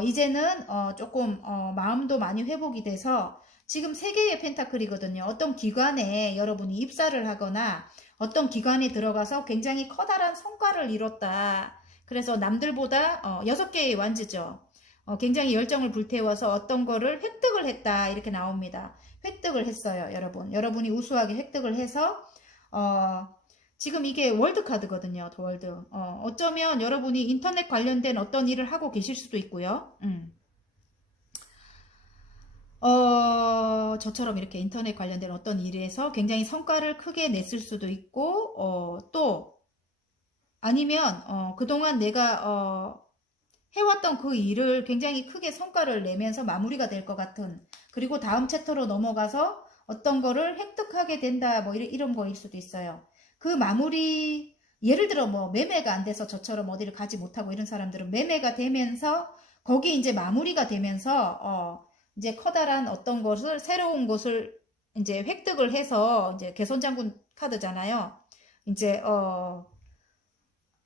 이제는 조금 마음도 많이 회복이 돼서 지금 3개의 펜타클이거든요. 어떤 기관에 여러분이 입사를 하거나 어떤 기관에 들어가서 굉장히 커다란 성과를 이뤘다. 그래서 남들보다 6개의 완즈죠. 굉장히 열정을 불태워서 어떤 거를 획득을 했다 이렇게 나옵니다. 획득을 했어요, 여러분. 여러분이 우수하게 획득을 해서 지금 이게 월드카드거든요, 더 월드. 어쩌면 여러분이 인터넷 관련된 어떤 일을 하고 계실 수도 있고요. 저처럼 이렇게 인터넷 관련된 어떤 일에서 굉장히 성과를 크게 냈을 수도 있고, 또, 아니면, 그동안 내가, 해왔던 그 일을 굉장히 크게 성과를 내면서 마무리가 될 것 같은, 그리고 다음 챕터로 넘어가서 어떤 거를 획득하게 된다, 뭐, 이런 거일 수도 있어요. 그 마무리, 예를 들어 뭐, 매매가 안 돼서 저처럼 어디를 가지 못하고 이런 사람들은 매매가 되면서, 거기 이제 마무리가 되면서, 이제 커다란 어떤 것을, 새로운 것을 이제 획득을 해서, 이제 개선장군 카드잖아요. 이제,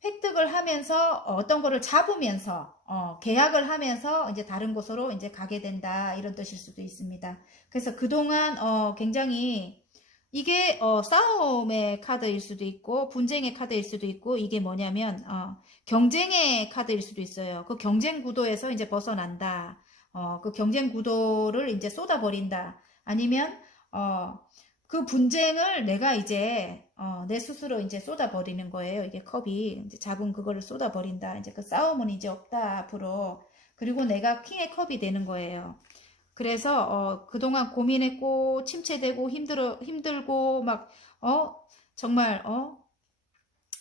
획득을 하면서 어떤 거를 잡으면서 계약을 하면서 이제 다른 곳으로 이제 가게 된다 이런 뜻일 수도 있습니다. 그래서 그동안 굉장히 이게 싸움의 카드일 수도 있고 분쟁의 카드일 수도 있고 이게 뭐냐면 경쟁의 카드일 수도 있어요. 그 경쟁 구도에서 이제 벗어난다. 그 경쟁 구도를 이제 쏟아버린다. 아니면 그 분쟁을 내가 이제 내 스스로 이제 쏟아버리는 거예요. 이게 컵이 이제 잡은 그거를 쏟아버린다. 이제 그 싸움은 이제 없다 앞으로. 그리고 내가 킹의 컵이 되는 거예요. 그래서 그동안 고민했고 침체되고 힘들고 막 정말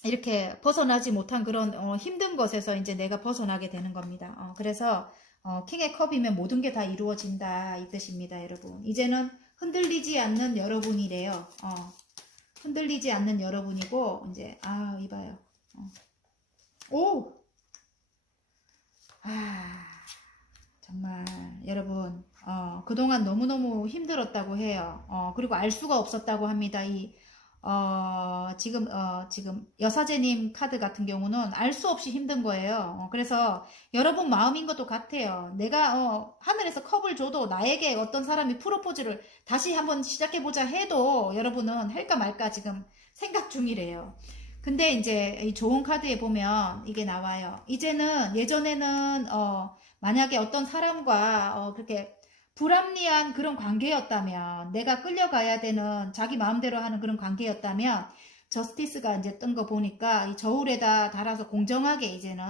이렇게 벗어나지 못한 그런 힘든 것에서 이제 내가 벗어나게 되는 겁니다. 그래서 킹의 컵이면 모든 게 다 이루어진다 이 뜻입니다, 여러분. 이제는 흔들리지 않는 여러분이래요. 흔들리지 않는 여러분이고 이제 이봐요. 오! 정말 여러분 그동안 너무너무 힘들었다고 해요. 그리고 알 수가 없었다고 합니다. 지금 여사제님 카드 같은 경우는 알 수 없이 힘든 거예요. 그래서 여러분 마음인 것도 같아요. 내가 하늘에서 컵을 줘도 나에게 어떤 사람이 프로포즈를 다시 한번 시작해보자 해도 여러분은 할까 말까 지금 생각 중이래요. 근데 이제 이 좋은 카드에 보면 이게 나와요. 이제는 예전에는 만약에 어떤 사람과 그렇게 불합리한 그런 관계였다면 내가 끌려가야 되는 자기 마음대로 하는 그런 관계였다면 저스티스가 이제 뜬 거 보니까 이 저울에다 달아서 공정하게 이제는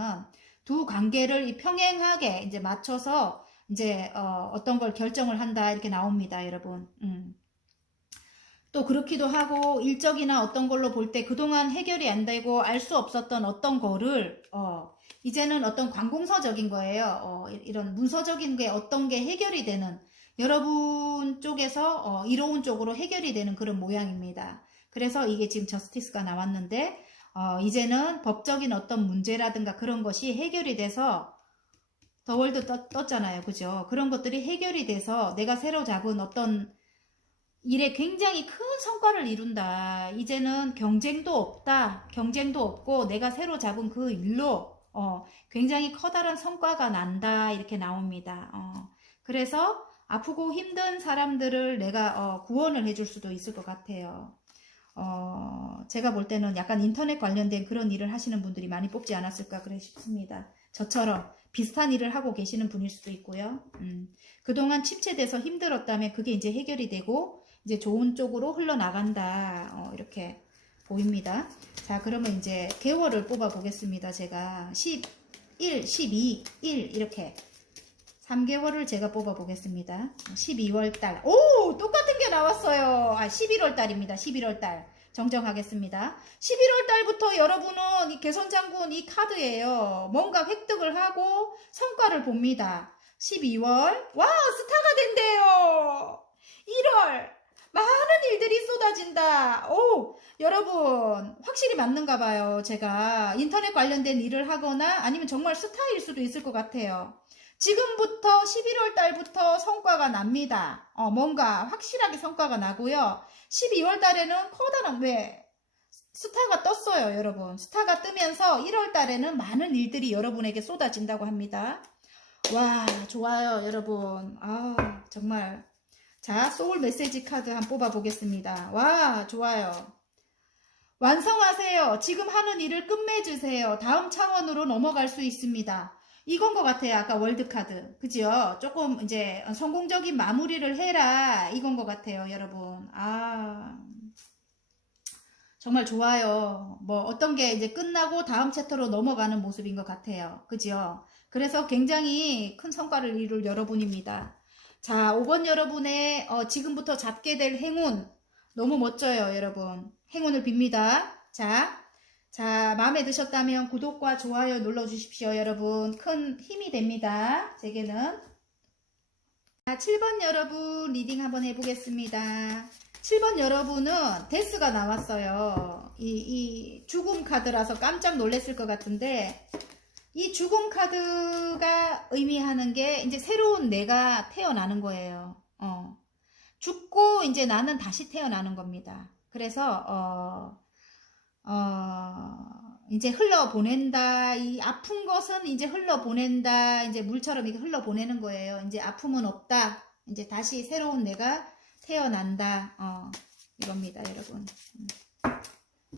두 관계를 평행하게 이제 맞춰서 이제 어떤 걸 결정을 한다 이렇게 나옵니다, 여러분. 또 그렇기도 하고 일적이나 어떤 걸로 볼 때 그동안 해결이 안 되고 알 수 없었던 어떤 거를 이제는 어떤 관공서적인 거예요. 이런 문서적인 게 어떤 게 해결이 되는 여러분 쪽에서 이로운 쪽으로 해결이 되는 그런 모양입니다. 그래서 이게 지금 저스티스가 나왔는데 이제는 법적인 어떤 문제라든가 그런 것이 해결이 돼서 더 월드 떴잖아요. 그죠? 그런 것들이 해결이 돼서 내가 새로 잡은 어떤 일에 굉장히 큰 성과를 이룬다. 이제는 경쟁도 없다. 경쟁도 없고 내가 새로 잡은 그 일로 굉장히 커다란 성과가 난다. 이렇게 나옵니다. 그래서 아프고 힘든 사람들을 내가 구원을 해줄 수도 있을 것 같아요. 제가 볼 때는 약간 인터넷 관련된 그런 일을 하시는 분들이 많이 뽑지 않았을까 그래 싶습니다. 저처럼 비슷한 일을 하고 계시는 분일 수도 있고요. 그동안 침체돼서 힘들었다면 그게 이제 해결이 되고 이제 좋은 쪽으로 흘러나간다. 이렇게 보입니다. 자, 그러면 이제 개월을 뽑아 보겠습니다. 제가 11, 12, 1 이렇게 3개월을 제가 뽑아 보겠습니다. 12월 달. 오! 똑같은 게 나왔어요. 11월 달입니다. 11월 달. 정정하겠습니다. 11월 달부터 여러분은 이 개선장군 이 카드예요. 뭔가 획득을 하고 성과를 봅니다. 12월. 와! 스타가 된대요. 1월. 많은 일들이 쏟아진다. 오, 여러분 확실히 맞는가 봐요. 제가 인터넷 관련된 일을 하거나 아니면 정말 스타일 수도 있을 것 같아요. 지금부터 11월 달부터 성과가 납니다. 뭔가 확실하게 성과가 나고요. 12월 달에는 커다란 스타가 떴어요, 여러분. 스타가 뜨면서 1월 달에는 많은 일들이 여러분에게 쏟아진다고 합니다. 와, 좋아요, 여러분. 정말. 자, 소울 메시지 카드 한번 뽑아 보겠습니다. 와, 좋아요. 완성하세요. 지금 하는 일을 끝맺으세요. 다음 차원으로 넘어갈 수 있습니다. 이건 것 같아요. 아까 월드카드. 그죠? 조금 이제 성공적인 마무리를 해라. 이건 것 같아요, 여러분. 아, 정말 좋아요. 뭐 어떤 게 이제 끝나고 다음 챕터로 넘어가는 모습인 것 같아요. 그죠? 그래서 굉장히 큰 성과를 이룰 여러분입니다. 자, 5번 여러분의 지금부터 잡게 될 행운. 너무 멋져요, 여러분. 행운을 빕니다. 자, 마음에 드셨다면 구독과 좋아요 눌러주십시오, 여러분. 큰 힘이 됩니다. 제게는. 자, 7번 여러분 리딩 한번 해보겠습니다. 7번 여러분은 데스가 나왔어요. 이 죽음 카드라서 깜짝 놀랐을 것 같은데, 이 죽음 카드가 의미하는 게 이제 새로운 내가 태어나는 거예요. 죽고 이제 나는 다시 태어나는 겁니다. 그래서 이제 흘러보낸다. 이 아픈 것은 이제 흘러보낸다. 이제 물처럼 이게 흘러보내는 거예요. 이제 아픔은 없다. 이제 다시 새로운 내가 태어난다. 이겁니다, 여러분.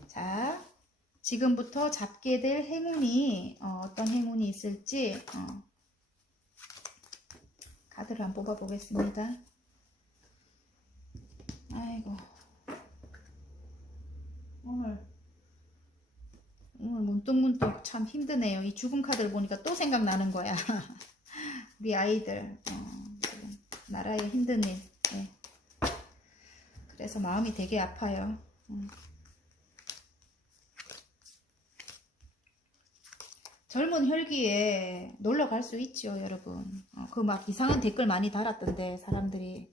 자, 지금부터 잡게 될 행운이 어떤 행운이 있을지 카드를 한번 뽑아 보겠습니다. 아이고, 오늘 문득문득 참 힘드네요. 이 죽음 카드를 보니까 또 생각나는 거야. 우리 아이들 나라의 힘든 일. 네. 그래서 마음이 되게 아파요. 젊은 혈기에 놀러 갈 수 있죠, 여러분. 그 막 이상한 댓글 많이 달았던데 사람들이.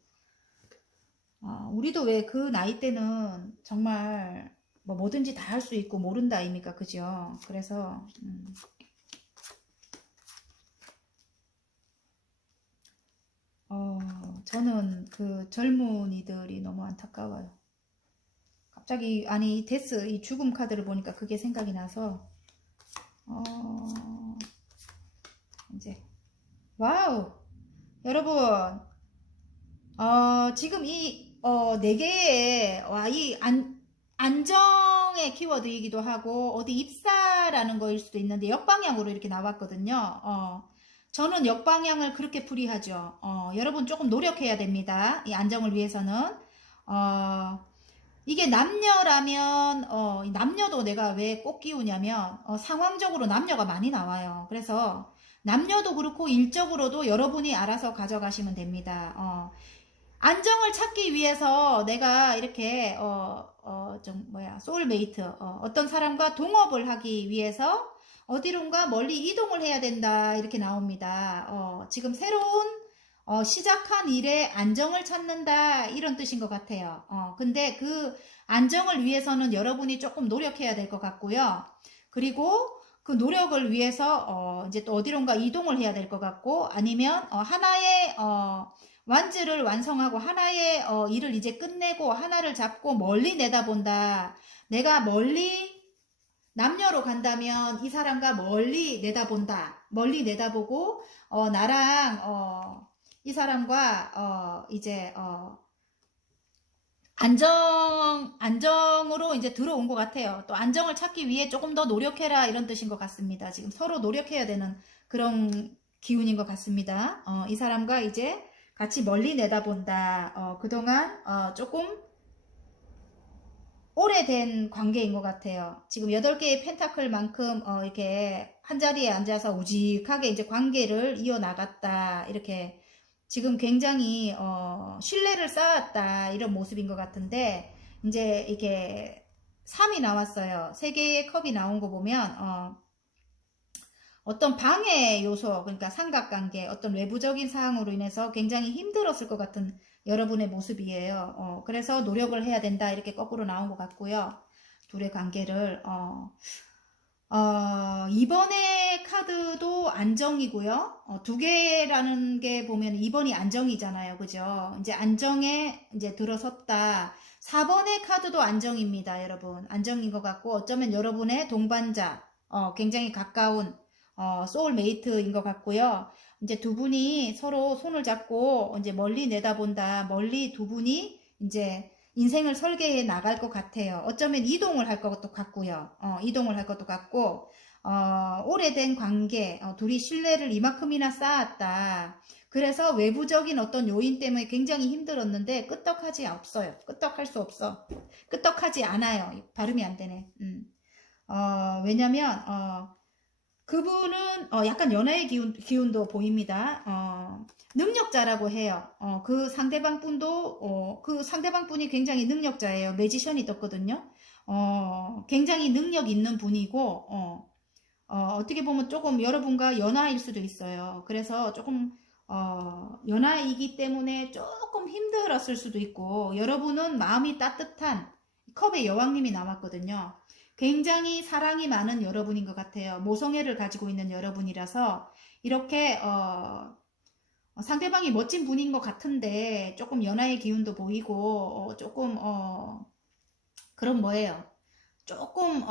우리도 왜 그 나이 때는 정말 뭐 뭐든지 다 할 수 있고 모른다 아닙니까, 그죠? 그래서 저는 그 젊은이들이 너무 안타까워요. 갑자기 아니 이 데스 이 죽음 카드를 보니까 그게 생각이 나서 이제 와우 여러분 지금 이 네 개의 이 안정의 키워드이기도 하고 어디 입사라는 거일 수도 있는데 역방향으로 이렇게 나왔거든요. 저는 역방향을 그렇게 풀이하죠. 여러분 조금 노력해야 됩니다. 이 안정을 위해서는. 이게 남녀라면 남녀도 내가 왜 꼭 끼우냐면 상황적으로 남녀가 많이 나와요. 그래서 남녀도 그렇고 일적으로도 여러분이 알아서 가져가시면 됩니다. 안정을 찾기 위해서 내가 이렇게 소울메이트 어떤 사람과 동업을 하기 위해서 어디론가 멀리 이동을 해야 된다 이렇게 나옵니다. 지금 새로운 시작한 일에 안정을 찾는다 이런 뜻인 것 같아요. 근데 그 안정을 위해서는 여러분이 조금 노력해야 될 것 같고요. 그리고 그 노력을 위해서 이제 또 어디론가 이동을 해야 될 것 같고 아니면 하나의 완즈를 완성하고 하나의 일을 이제 끝내고 하나를 잡고 멀리 내다본다. 내가 멀리 남녀로 간다면 이 사람과 멀리 내다본다. 멀리 내다보고 나랑 이 사람과 이제 안정으로 이제 들어온 것 같아요. 또 안정을 찾기 위해 조금 더 노력해라 이런 뜻인 것 같습니다. 지금 서로 노력해야 되는 그런 기운인 것 같습니다. 이 사람과 이제 같이 멀리 내다본다. 그동안 조금 오래된 관계인 것 같아요. 지금 8개의 펜타클만큼 이렇게 한 자리에 앉아서 우직하게 이제 관계를 이어나갔다. 이렇게 지금 굉장히 신뢰를 쌓았다. 이런 모습인 것 같은데 이제 이게 3이 나왔어요. 3개의 컵이 나온 거 보면 어떤 방해 요소, 그러니까 삼각관계, 어떤 외부적인 사항으로 인해서 굉장히 힘들었을 것 같은 여러분의 모습이에요. 그래서 노력을 해야 된다. 이렇게 거꾸로 나온 것 같고요. 둘의 관계를. 이번의 카드도 안정이고요. 2개라는 게 보면 2번이 안정이잖아요. 그죠? 이제 안정에 이제 들어섰다. 4번의 카드도 안정입니다. 여러분. 안정인 것 같고, 어쩌면 여러분의 동반자, 굉장히 가까운 소울메이트인 것 같고요. 이제 두 분이 서로 손을 잡고 이제 멀리 내다본다. 멀리 두 분이 이제 인생을 설계해 나갈 것 같아요. 어쩌면 이동을 할 것도 같고요. 이동을 할 것도 같고 오래된 관계, 둘이 신뢰를 이만큼이나 쌓았다. 그래서 외부적인 어떤 요인 때문에 굉장히 힘들었는데 끄떡하지 없어요. 끄떡할 수 없어. 끄떡하지 않아요. 발음이 안 되네. 왜냐면 그분은 약간 연하의 기운도 보입니다. 능력자라고 해요. 그 상대방 분도 그 상대방 분이 굉장히 능력자예요. 매지션이 떴거든요. 굉장히 능력 있는 분이고 어떻게 보면 조금 여러분과 연하일 수도 있어요. 그래서 조금 연하이기 때문에 조금 힘들었을 수도 있고, 여러분은 마음이 따뜻한 컵의 여왕님이 나왔거든요. 굉장히 사랑이 많은 여러분인 것 같아요. 모성애를 가지고 있는 여러분이라서 이렇게 상대방이 멋진 분인 것 같은데 조금 연하의 기운도 보이고 조금 그런 뭐예요. 조금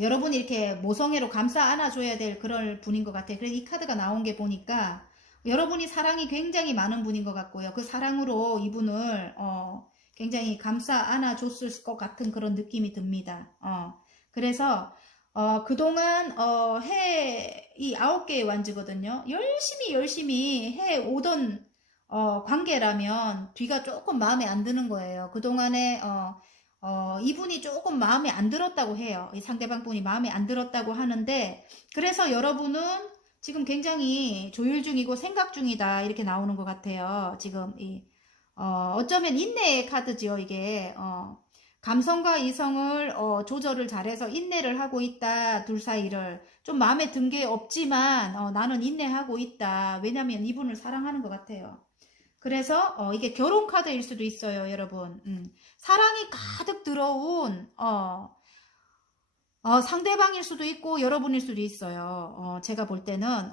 여러분이 이렇게 모성애로 감싸 안아줘야 될 그런 분인 것 같아요. 그래서 이 카드가 나온 게 보니까 여러분이 사랑이 굉장히 많은 분인 것 같고요. 그 사랑으로 이분을 굉장히 감싸 안아줬을 것 같은 그런 느낌이 듭니다. 그래서 그동안 이 9개의 완즈거든요. 열심히 해 오던 관계라면 뒤가 조금 마음에 안 드는 거예요. 그동안에 이분이 조금 마음에 안 들었다고 해요. 이 상대방 분이 마음에 안 들었다고 하는데, 그래서 여러분은 지금 굉장히 조율 중이고 생각 중이다 이렇게 나오는 것 같아요. 지금 어쩌면 인내의 카드지요. 이게 감성과 이성을 조절을 잘해서 인내를 하고 있다. 둘 사이를 좀 마음에 든 게 없지만 나는 인내하고 있다. 왜냐면 이분을 사랑하는 것 같아요. 그래서 이게 결혼 카드일 수도 있어요, 여러분. 사랑이 가득 들어온 상대방일 수도 있고 여러분일 수도 있어요. 제가 볼 때는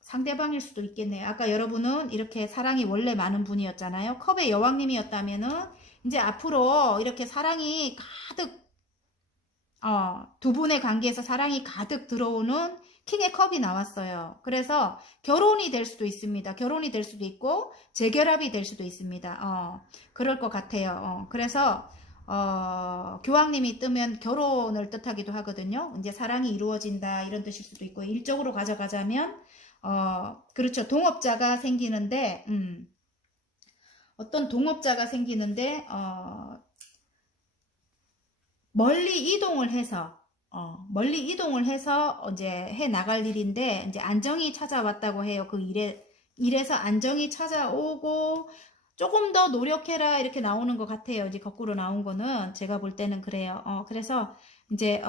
상대방일 수도 있겠네요. 아까 여러분은 이렇게 사랑이 원래 많은 분이었잖아요. 컵의 여왕님이었다면은 이제 앞으로 이렇게 사랑이 가득 두 분의 관계에서 사랑이 가득 들어오는 킹의 컵이 나왔어요. 그래서 결혼이 될 수도 있습니다. 결혼이 될 수도 있고 재결합이 될 수도 있습니다. 그럴 것 같아요. 그래서 교황님이 뜨면 결혼을 뜻하기도 하거든요. 이제 사랑이 이루어진다 이런 뜻일 수도 있고, 일적으로 가져가자면 그렇죠. 동업자가 생기는데 어떤 동업자가 생기는데 멀리 이동을 해서 이제 해 나갈 일인데, 이제 안정이 찾아왔다고 해요. 그 일에서 안정이 찾아오고 조금 더 노력해라 이렇게 나오는 것 같아요. 이제 거꾸로 나온 거는 제가 볼 때는 그래요. 그래서 이제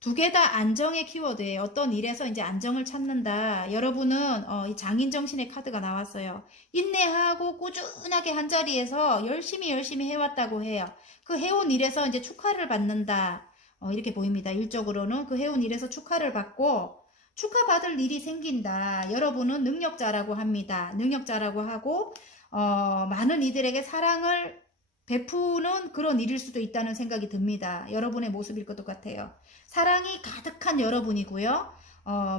두 개 다 안정의 키워드예요. 어떤 일에서 이제 안정을 찾는다. 여러분은 이 장인정신의 카드가 나왔어요. 인내하고 꾸준하게 한 자리에서 열심히 해왔다고 해요. 그 해온 일에서 이제 축하를 받는다. 이렇게 보입니다. 일적으로는 그 해온 일에서 축하를 받고 축하받을 일이 생긴다. 여러분은 능력자라고 합니다. 능력자라고 하고 많은 이들에게 사랑을 베푸는 그런 일일 수도 있다는 생각이 듭니다. 여러분의 모습일 것 같아요. 사랑이 가득한 여러분이고요.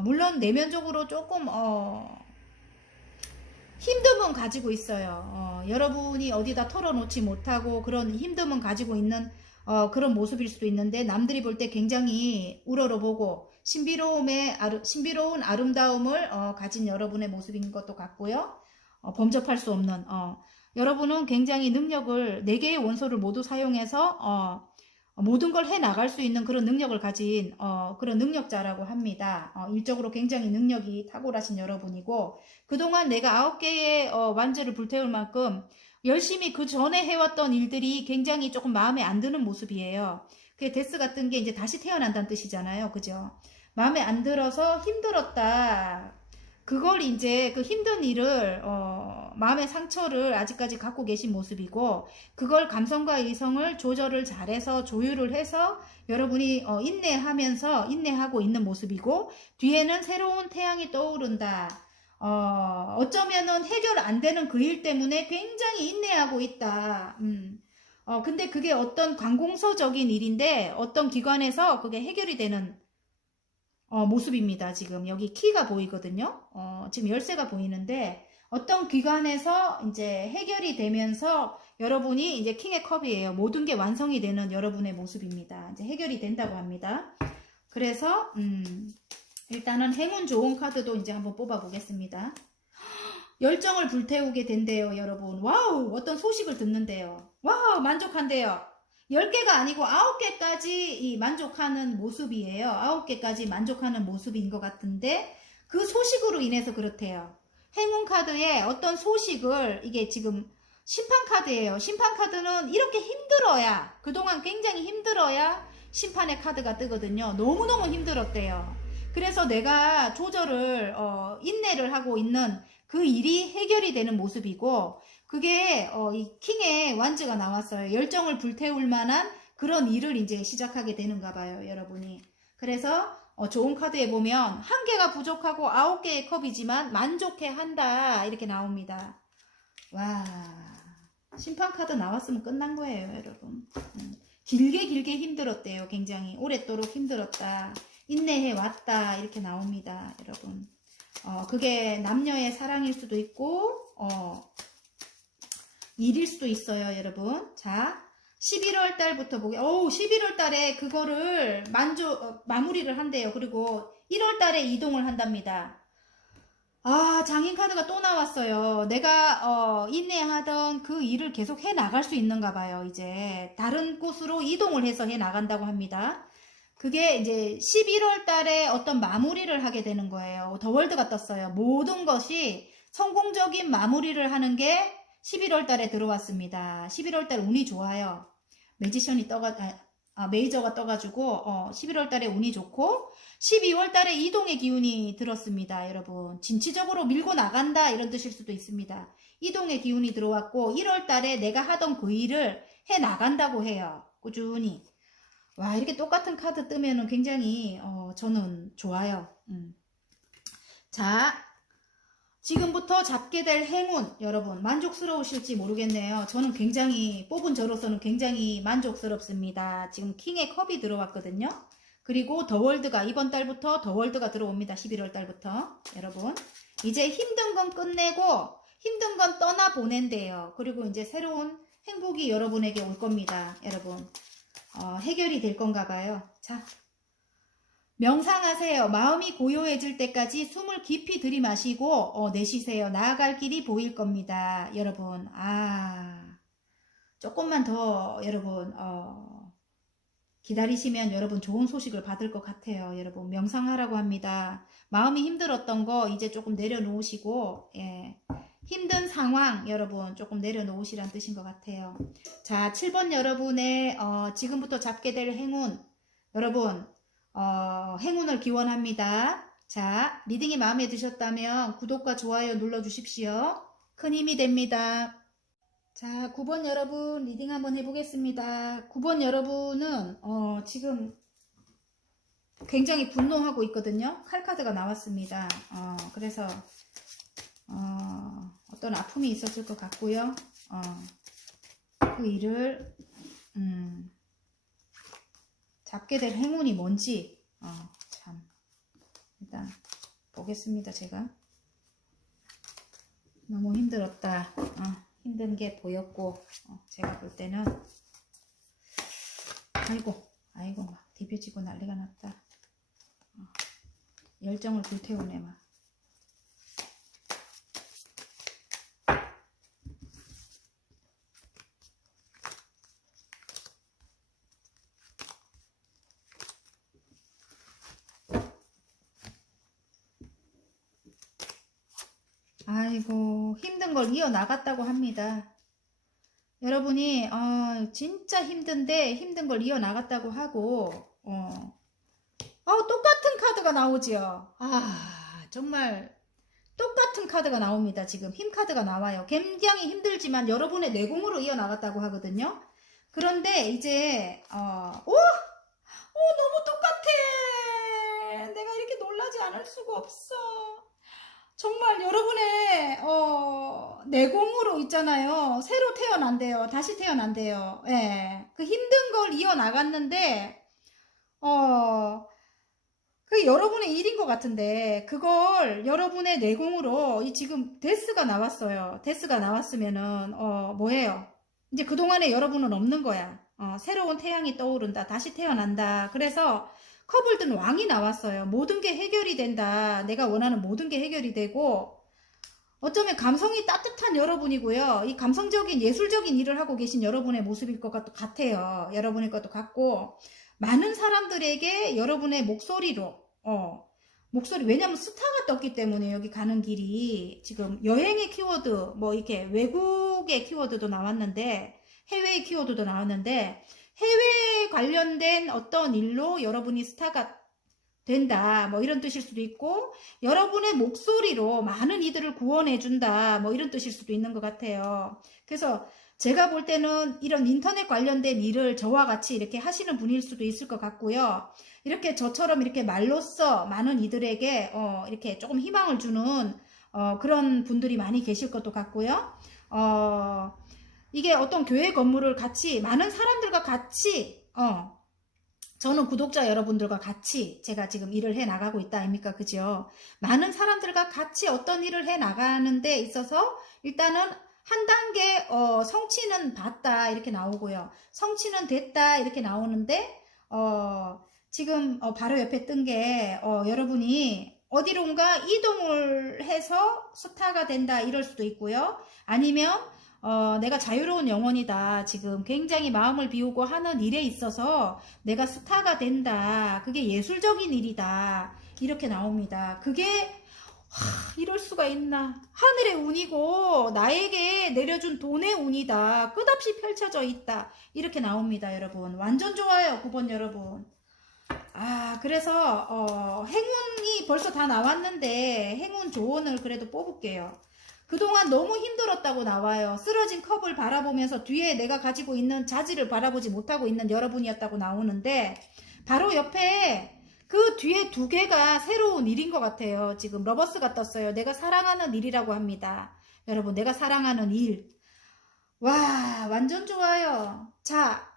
물론 내면적으로 조금 힘듦은 가지고 있어요. 여러분이 어디다 털어놓지 못하고 그런 힘듦은 가지고 있는 그런 모습일 수도 있는데, 남들이 볼 때 굉장히 우러러보고 신비로운 아름다움을 가진 여러분의 모습인 것도 같고요. 범접할 수 없는 여러분은 굉장히 능력을 4개의 원소를 모두 사용해서 모든 걸 해나갈 수 있는 그런 능력을 가진 그런 능력자라고 합니다. 일적으로 굉장히 능력이 탁월하신 여러분이고, 그동안 내가 9개의 완제를 불태울 만큼 열심히 그 전에 해왔던 일들이 굉장히 조금 마음에 안 드는 모습이에요. 그게 데스 같은 게 이제 다시 태어난다는 뜻이잖아요. 그죠? 마음에 안 들어서 힘들었다. 그걸 이제 그 힘든 일을 마음의 상처를 아직까지 갖고 계신 모습이고, 그걸 감성과 이성을 조절을 잘해서 조율을 해서 여러분이 인내하고 있는 모습이고, 뒤에는 새로운 태양이 떠오른다. 어쩌면은 해결 안 되는 그 일 때문에 굉장히 인내하고 있다. 근데 그게 어떤 관공서적인 일인데 어떤 기관에서 그게 해결이 되는 모습입니다. 지금 여기 키가 보이거든요. 지금 열쇠가 보이는데 어떤 기관에서 이제 해결이 되면서 여러분이 이제 킹의 컵이에요. 모든 게 완성이 되는 여러분의 모습입니다. 이제 해결이 된다고 합니다. 그래서 일단은 행운 좋은 카드도 이제 한번 뽑아 보겠습니다. 열정을 불태우게 된대요, 여러분. 와우, 어떤 소식을 듣는데요. 와우, 만족한대요. 10개가 아니고 9개까지 이 만족하는 모습이에요. 9개까지 만족하는 모습인 것 같은데 그 소식으로 인해서 그렇대요. 행운 카드에 어떤 소식을, 이게 지금 심판 카드예요. 심판 카드는 이렇게 힘들어야, 그동안 굉장히 힘들어야 심판의 카드가 뜨거든요. 너무너무 힘들었대요. 그래서 내가 조절을 인내를 하고 있는 그 일이 해결이 되는 모습이고, 그게 이 킹의 완즈가 나왔어요. 열정을 불태울 만한 그런 일을 이제 시작하게 되는가 봐요, 여러분이. 그래서 좋은 카드에 보면 1개가 부족하고 9개의 컵이지만 만족해 한다, 이렇게 나옵니다. 와, 심판 카드 나왔으면 끝난 거예요, 여러분. 길게 힘들었대요. 굉장히 오랫도록 힘들었다, 인내해 왔다, 이렇게 나옵니다, 여러분. 그게 남녀의 사랑일 수도 있고 일일 수도 있어요, 여러분. 자, 11월 달부터 11월 달에 그거를 마무리를 한대요. 그리고 1월 달에 이동을 한답니다. 아, 장인 카드가 또 나왔어요. 내가 인내하던 그 일을 계속 해 나갈 수 있는가 봐요. 이제 다른 곳으로 이동을 해서 해 나간다고 합니다. 그게 이제 11월 달에 어떤 마무리를 하게 되는 거예요. 더 월드가 떴어요. 모든 것이 성공적인 마무리를 하는 게 11월 달에 들어왔습니다. 11월 달 운이 좋아요. 매지션이 메이저가 떠가지고 11월 달에 운이 좋고 12월 달에 이동의 기운이 들었습니다. 여러분, 진취적으로 밀고 나간다, 이런 뜻일 수도 있습니다. 이동의 기운이 들어왔고 1월 달에 내가 하던 그 일을 해 나간다고 해요. 꾸준히. 와, 이렇게 똑같은 카드 뜨면은 굉장히 저는 좋아요. 자, 지금부터 잡게 될 행운, 여러분 만족스러우실지 모르겠네요. 저는 굉장히, 뽑은 저로서는 굉장히 만족스럽습니다. 지금 킹의 컵이 들어왔거든요. 그리고 더 월드가, 이번 달부터 더 월드가 들어옵니다. 11월 달부터. 여러분, 이제 힘든 건 끝내고 힘든 건 떠나 보낸대요. 그리고 이제 새로운 행복이 여러분에게 올 겁니다. 여러분, 해결이 될 건가 봐요. 자, 명상하세요. 마음이 고요해질 때까지 숨을 깊이 들이마시고 내쉬세요. 나아갈 길이 보일 겁니다. 여러분, 조금만 더 여러분 기다리시면 여러분 좋은 소식을 받을 것 같아요. 여러분, 명상하라고 합니다. 마음이 힘들었던 거 이제 조금 내려놓으시고, 힘든 상황 여러분 조금 내려놓으시란 뜻인 것 같아요. 자, 7번 여러분의 지금부터 잡게 될 행운, 여러분 행운을 기원합니다. 자, 리딩이 마음에 드셨다면 구독과 좋아요 눌러주십시오. 큰 힘이 됩니다. 자, 9번 여러분 리딩 한번 해보겠습니다. 9번 여러분은 지금 굉장히 분노하고 있거든요. 칼카드가 나왔습니다. 그래서 어떤 아픔이 있었을 것 같고요. 그 일을 잡게 될 행운이 뭔지 참 일단 보겠습니다. 제가 너무 힘들었다. 힘든 게 보였고 제가 볼 때는 아이고 막 디벼지고 난리가 났다. 열정을 불태우네 막. 아이고, 힘든 걸 이어나갔다고 합니다. 여러분이 진짜 힘든데 힘든 걸 이어나갔다고 하고 똑같은 카드가 나오지요. 정말 똑같은 카드가 나옵니다. 지금 힘 카드가 나와요. 굉장히 힘들지만 여러분의 내공으로 이어나갔다고 하거든요. 그런데 이제 너무 똑같아. 내가 이렇게 놀라지 않을 수가 없어. 정말 여러분의 내공으로 있잖아요. 새로 태어난대요. 다시 태어난대요. 예. 그 힘든 걸 이어나갔는데 그게 여러분의 일인 것 같은데 그걸 여러분의 내공으로 지금 데스가 나왔어요. 데스가 나왔으면은 뭐예요? 이제 그동안에 여러분은 없는 거야. 새로운 태양이 떠오른다. 다시 태어난다. 그래서 컵을 든 왕이 나왔어요. 모든 게 해결이 된다. 내가 원하는 모든 게 해결이 되고, 어쩌면 감성이 따뜻한 여러분이고요. 이 감성적인 예술적인 일을 하고 계신 여러분의 모습일 것 같아요. 여러분일 것도 같고, 많은 사람들에게 여러분의 목소리로, 목소리, 왜냐면 스타가 떴기 때문에 여기 가는 길이 지금 여행의 키워드, 뭐 이렇게 외국의 키워드도 나왔는데, 해외의 키워드도 나왔는데, 해외 관련된 어떤 일로 여러분이 스타가 된다, 뭐 이런 뜻일 수도 있고, 여러분의 목소리로 많은 이들을 구원해 준다, 뭐 이런 뜻일 수도 있는 것 같아요. 그래서 제가 볼 때는 이런 인터넷 관련된 일을 저와 같이 이렇게 하시는 분일 수도 있을 것 같고요. 이렇게 저처럼 이렇게 말로써 많은 이들에게 이렇게 조금 희망을 주는 그런 분들이 많이 계실 것도 같고요. 이게 어떤 교회 건물을 같이 많은 사람들과 같이 저는 구독자 여러분들과 같이 제가 지금 일을 해 나가고 있다 아닙니까? 그죠? 많은 사람들과 같이 어떤 일을 해 나가는 데 있어서 일단은 한 단계 성취는 봤다 이렇게 나오고요. 성취는 됐다 이렇게 나오는데 지금 바로 옆에 뜬 게 여러분이 어디론가 이동을 해서 스타가 된다 이럴 수도 있고요. 아니면 내가 자유로운 영혼이다. 지금 굉장히 마음을 비우고 하는 일에 있어서 내가 스타가 된다. 그게 예술적인 일이다. 이렇게 나옵니다. 그게 이럴 수가 있나. 하늘의 운이고 나에게 내려준 돈의 운이다. 끝없이 펼쳐져 있다. 이렇게 나옵니다. 여러분. 완전 좋아요. 9번 여러분. 그래서 행운이 벌써 다 나왔는데 행운 조언을 그래도 뽑을게요. 그동안 너무 힘들었다고 나와요. 쓰러진 컵을 바라보면서 뒤에 내가 가지고 있는 자질을 바라보지 못하고 있는 여러분이었다고 나오는데 바로 옆에 그 뒤에 두 개가 새로운 일인 것 같아요. 지금 러버스가 떴어요. 내가 사랑하는 일이라고 합니다. 여러분, 내가 사랑하는 일. 와, 완전 좋아요. 자,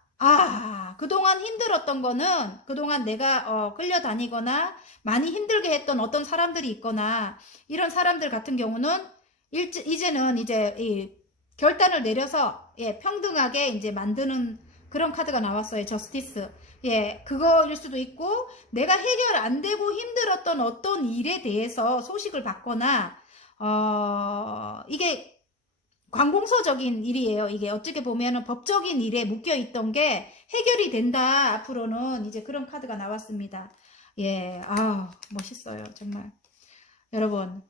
그동안 힘들었던 거는 그동안 내가 끌려다니거나 많이 힘들게 했던 어떤 사람들이 있거나 이런 사람들 같은 경우는 이제는 이제 이 결단을 내려서 평등하게 이제 만드는 그런 카드가 나왔어요. 저스티스. 그거일 수도 있고 내가 해결 안 되고 힘들었던 어떤 일에 대해서 소식을 받거나 이게 관공서적인 일이에요. 이게 어떻게 보면은 법적인 일에 묶여 있던 게 해결이 된다. 앞으로는 이제 그런 카드가 나왔습니다. 멋있어요. 정말. 여러분.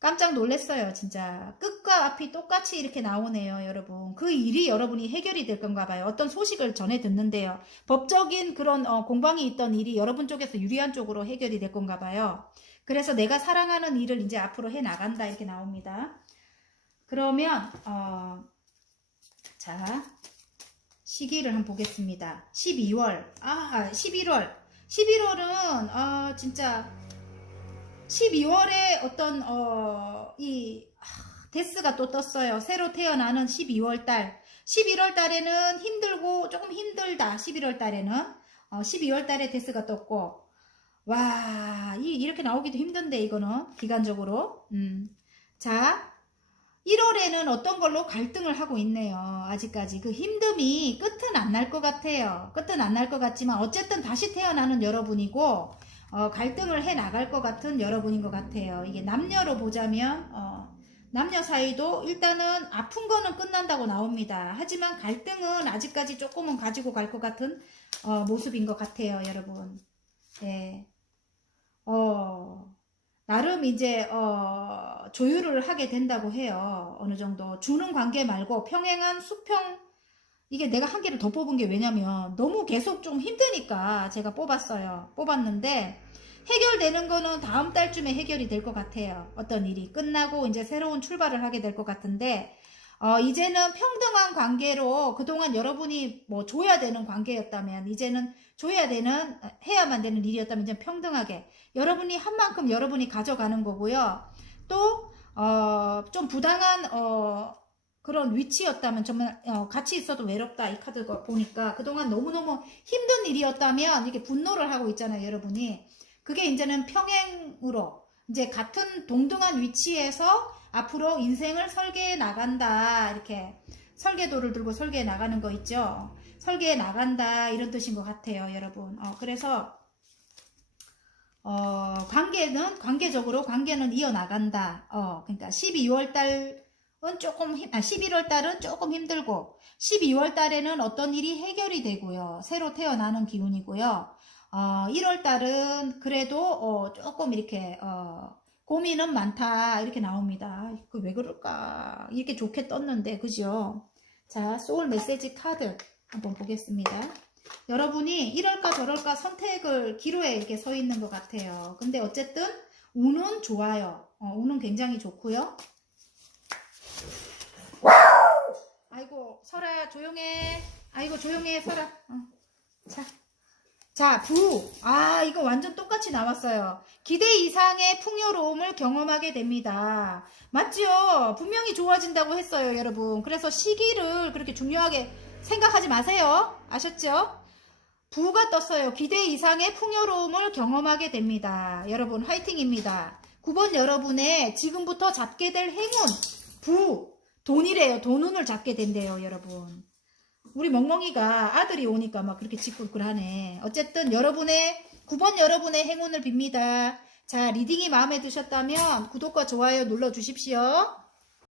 깜짝 놀랐어요. 진짜 끝과 앞이 똑같이 이렇게 나오네요. 여러분 그 일이 여러분이 해결이 될 건가 봐요. 어떤 소식을 전해 듣는데요. 법적인 그런 공방이 있던 일이 여러분 쪽에서 유리한 쪽으로 해결이 될 건가 봐요. 그래서 내가 사랑하는 일을 이제 앞으로 해 나간다 이렇게 나옵니다. 그러면 자 시기를 한번 보겠습니다. 12월 11월은 진짜 12월에 어떤 데스가 또 떴어요. 새로 태어나는 12월 달. 11월 달에는 힘들고 조금 힘들다. 11월 달에는 12월 달에 데스가 떴고 와, 이렇게 나오기도 힘든데 이거는 기간적으로. 자, 1월에는 어떤 걸로 갈등을 하고 있네요. 아직까지 그 힘듦이 끝은 안 날 것 같아요. 끝은 안 날 것 같지만 어쨌든 다시 태어나는 여러분이고 갈등을 해 나갈 것 같은 여러분인 것 같아요. 이게 남녀로 보자면 남녀 사이도 일단은 아픈 거는 끝난다고 나옵니다. 하지만 갈등은 아직까지 조금은 가지고 갈 것 같은 모습인 것 같아요. 여러분. 나름 이제 조율을 하게 된다고 해요. 어느 정도 주는 관계 말고 평행한 수평. 이게 내가 한 개를 더 뽑은 게 왜냐면 너무 계속 좀 힘드니까 제가 뽑았는데 해결되는 거는 다음 달쯤에 해결이 될 것 같아요. 어떤 일이 끝나고 이제 새로운 출발을 하게 될 것 같은데 이제는 평등한 관계로 그동안 여러분이 뭐 줘야 되는 관계였다면 이제는 해야만 되는 일이었다면 이제 평등하게 여러분이 한 만큼 여러분이 가져가는 거고요. 또 좀 부당한 그런 위치였다면 정말 같이 있어도 외롭다 이 카드 보니까 그동안 너무너무 힘든 일이었다면 이렇게 분노를 하고 있잖아요. 여러분이 그게 이제는 평행으로 이제 같은 동등한 위치에서 앞으로 인생을 설계해 나간다. 이렇게 설계도를 들고 설계해 나가는 거 있죠. 설계해 나간다 이런 뜻인 것 같아요. 여러분 그래서 관계는 이어나간다. 그러니까 12월 달은 11월 달은 조금 힘들고, 12월 달에는 어떤 일이 해결이 되고요. 새로 태어나는 기운이고요. 1월 달은 그래도, 조금 이렇게, 고민은 많다. 이렇게 나옵니다. 그 왜 그럴까? 이렇게 좋게 떴는데, 그죠? 자, 소울 메시지 카드 한번 보겠습니다. 여러분이 이럴까 저럴까 선택을 기로에 이렇게 서 있는 것 같아요. 근데 어쨌든 운은 좋아요. 운은 굉장히 좋고요. 아이고 설아 조용해. 아이고 조용해 설아. 자, 이거 완전 똑같이 나왔어요. 기대 이상의 풍요로움을 경험하게 됩니다. 맞죠? 분명히 좋아진다고 했어요, 여러분. 그래서 시기를 그렇게 중요하게 생각하지 마세요. 아셨죠? 부가 떴어요. 기대 이상의 풍요로움을 경험하게 됩니다. 여러분, 화이팅입니다. 9번 여러분의 지금부터 잡게 될 행운, 돈이래요. 돈운을 잡게 된대요, 여러분. 우리 멍멍이가 아들이 오니까 막 그렇게 짓궂고 하네. 어쨌든 9번 여러분의 행운을 빕니다. 자, 리딩이 마음에 드셨다면 구독과 좋아요 눌러주십시오.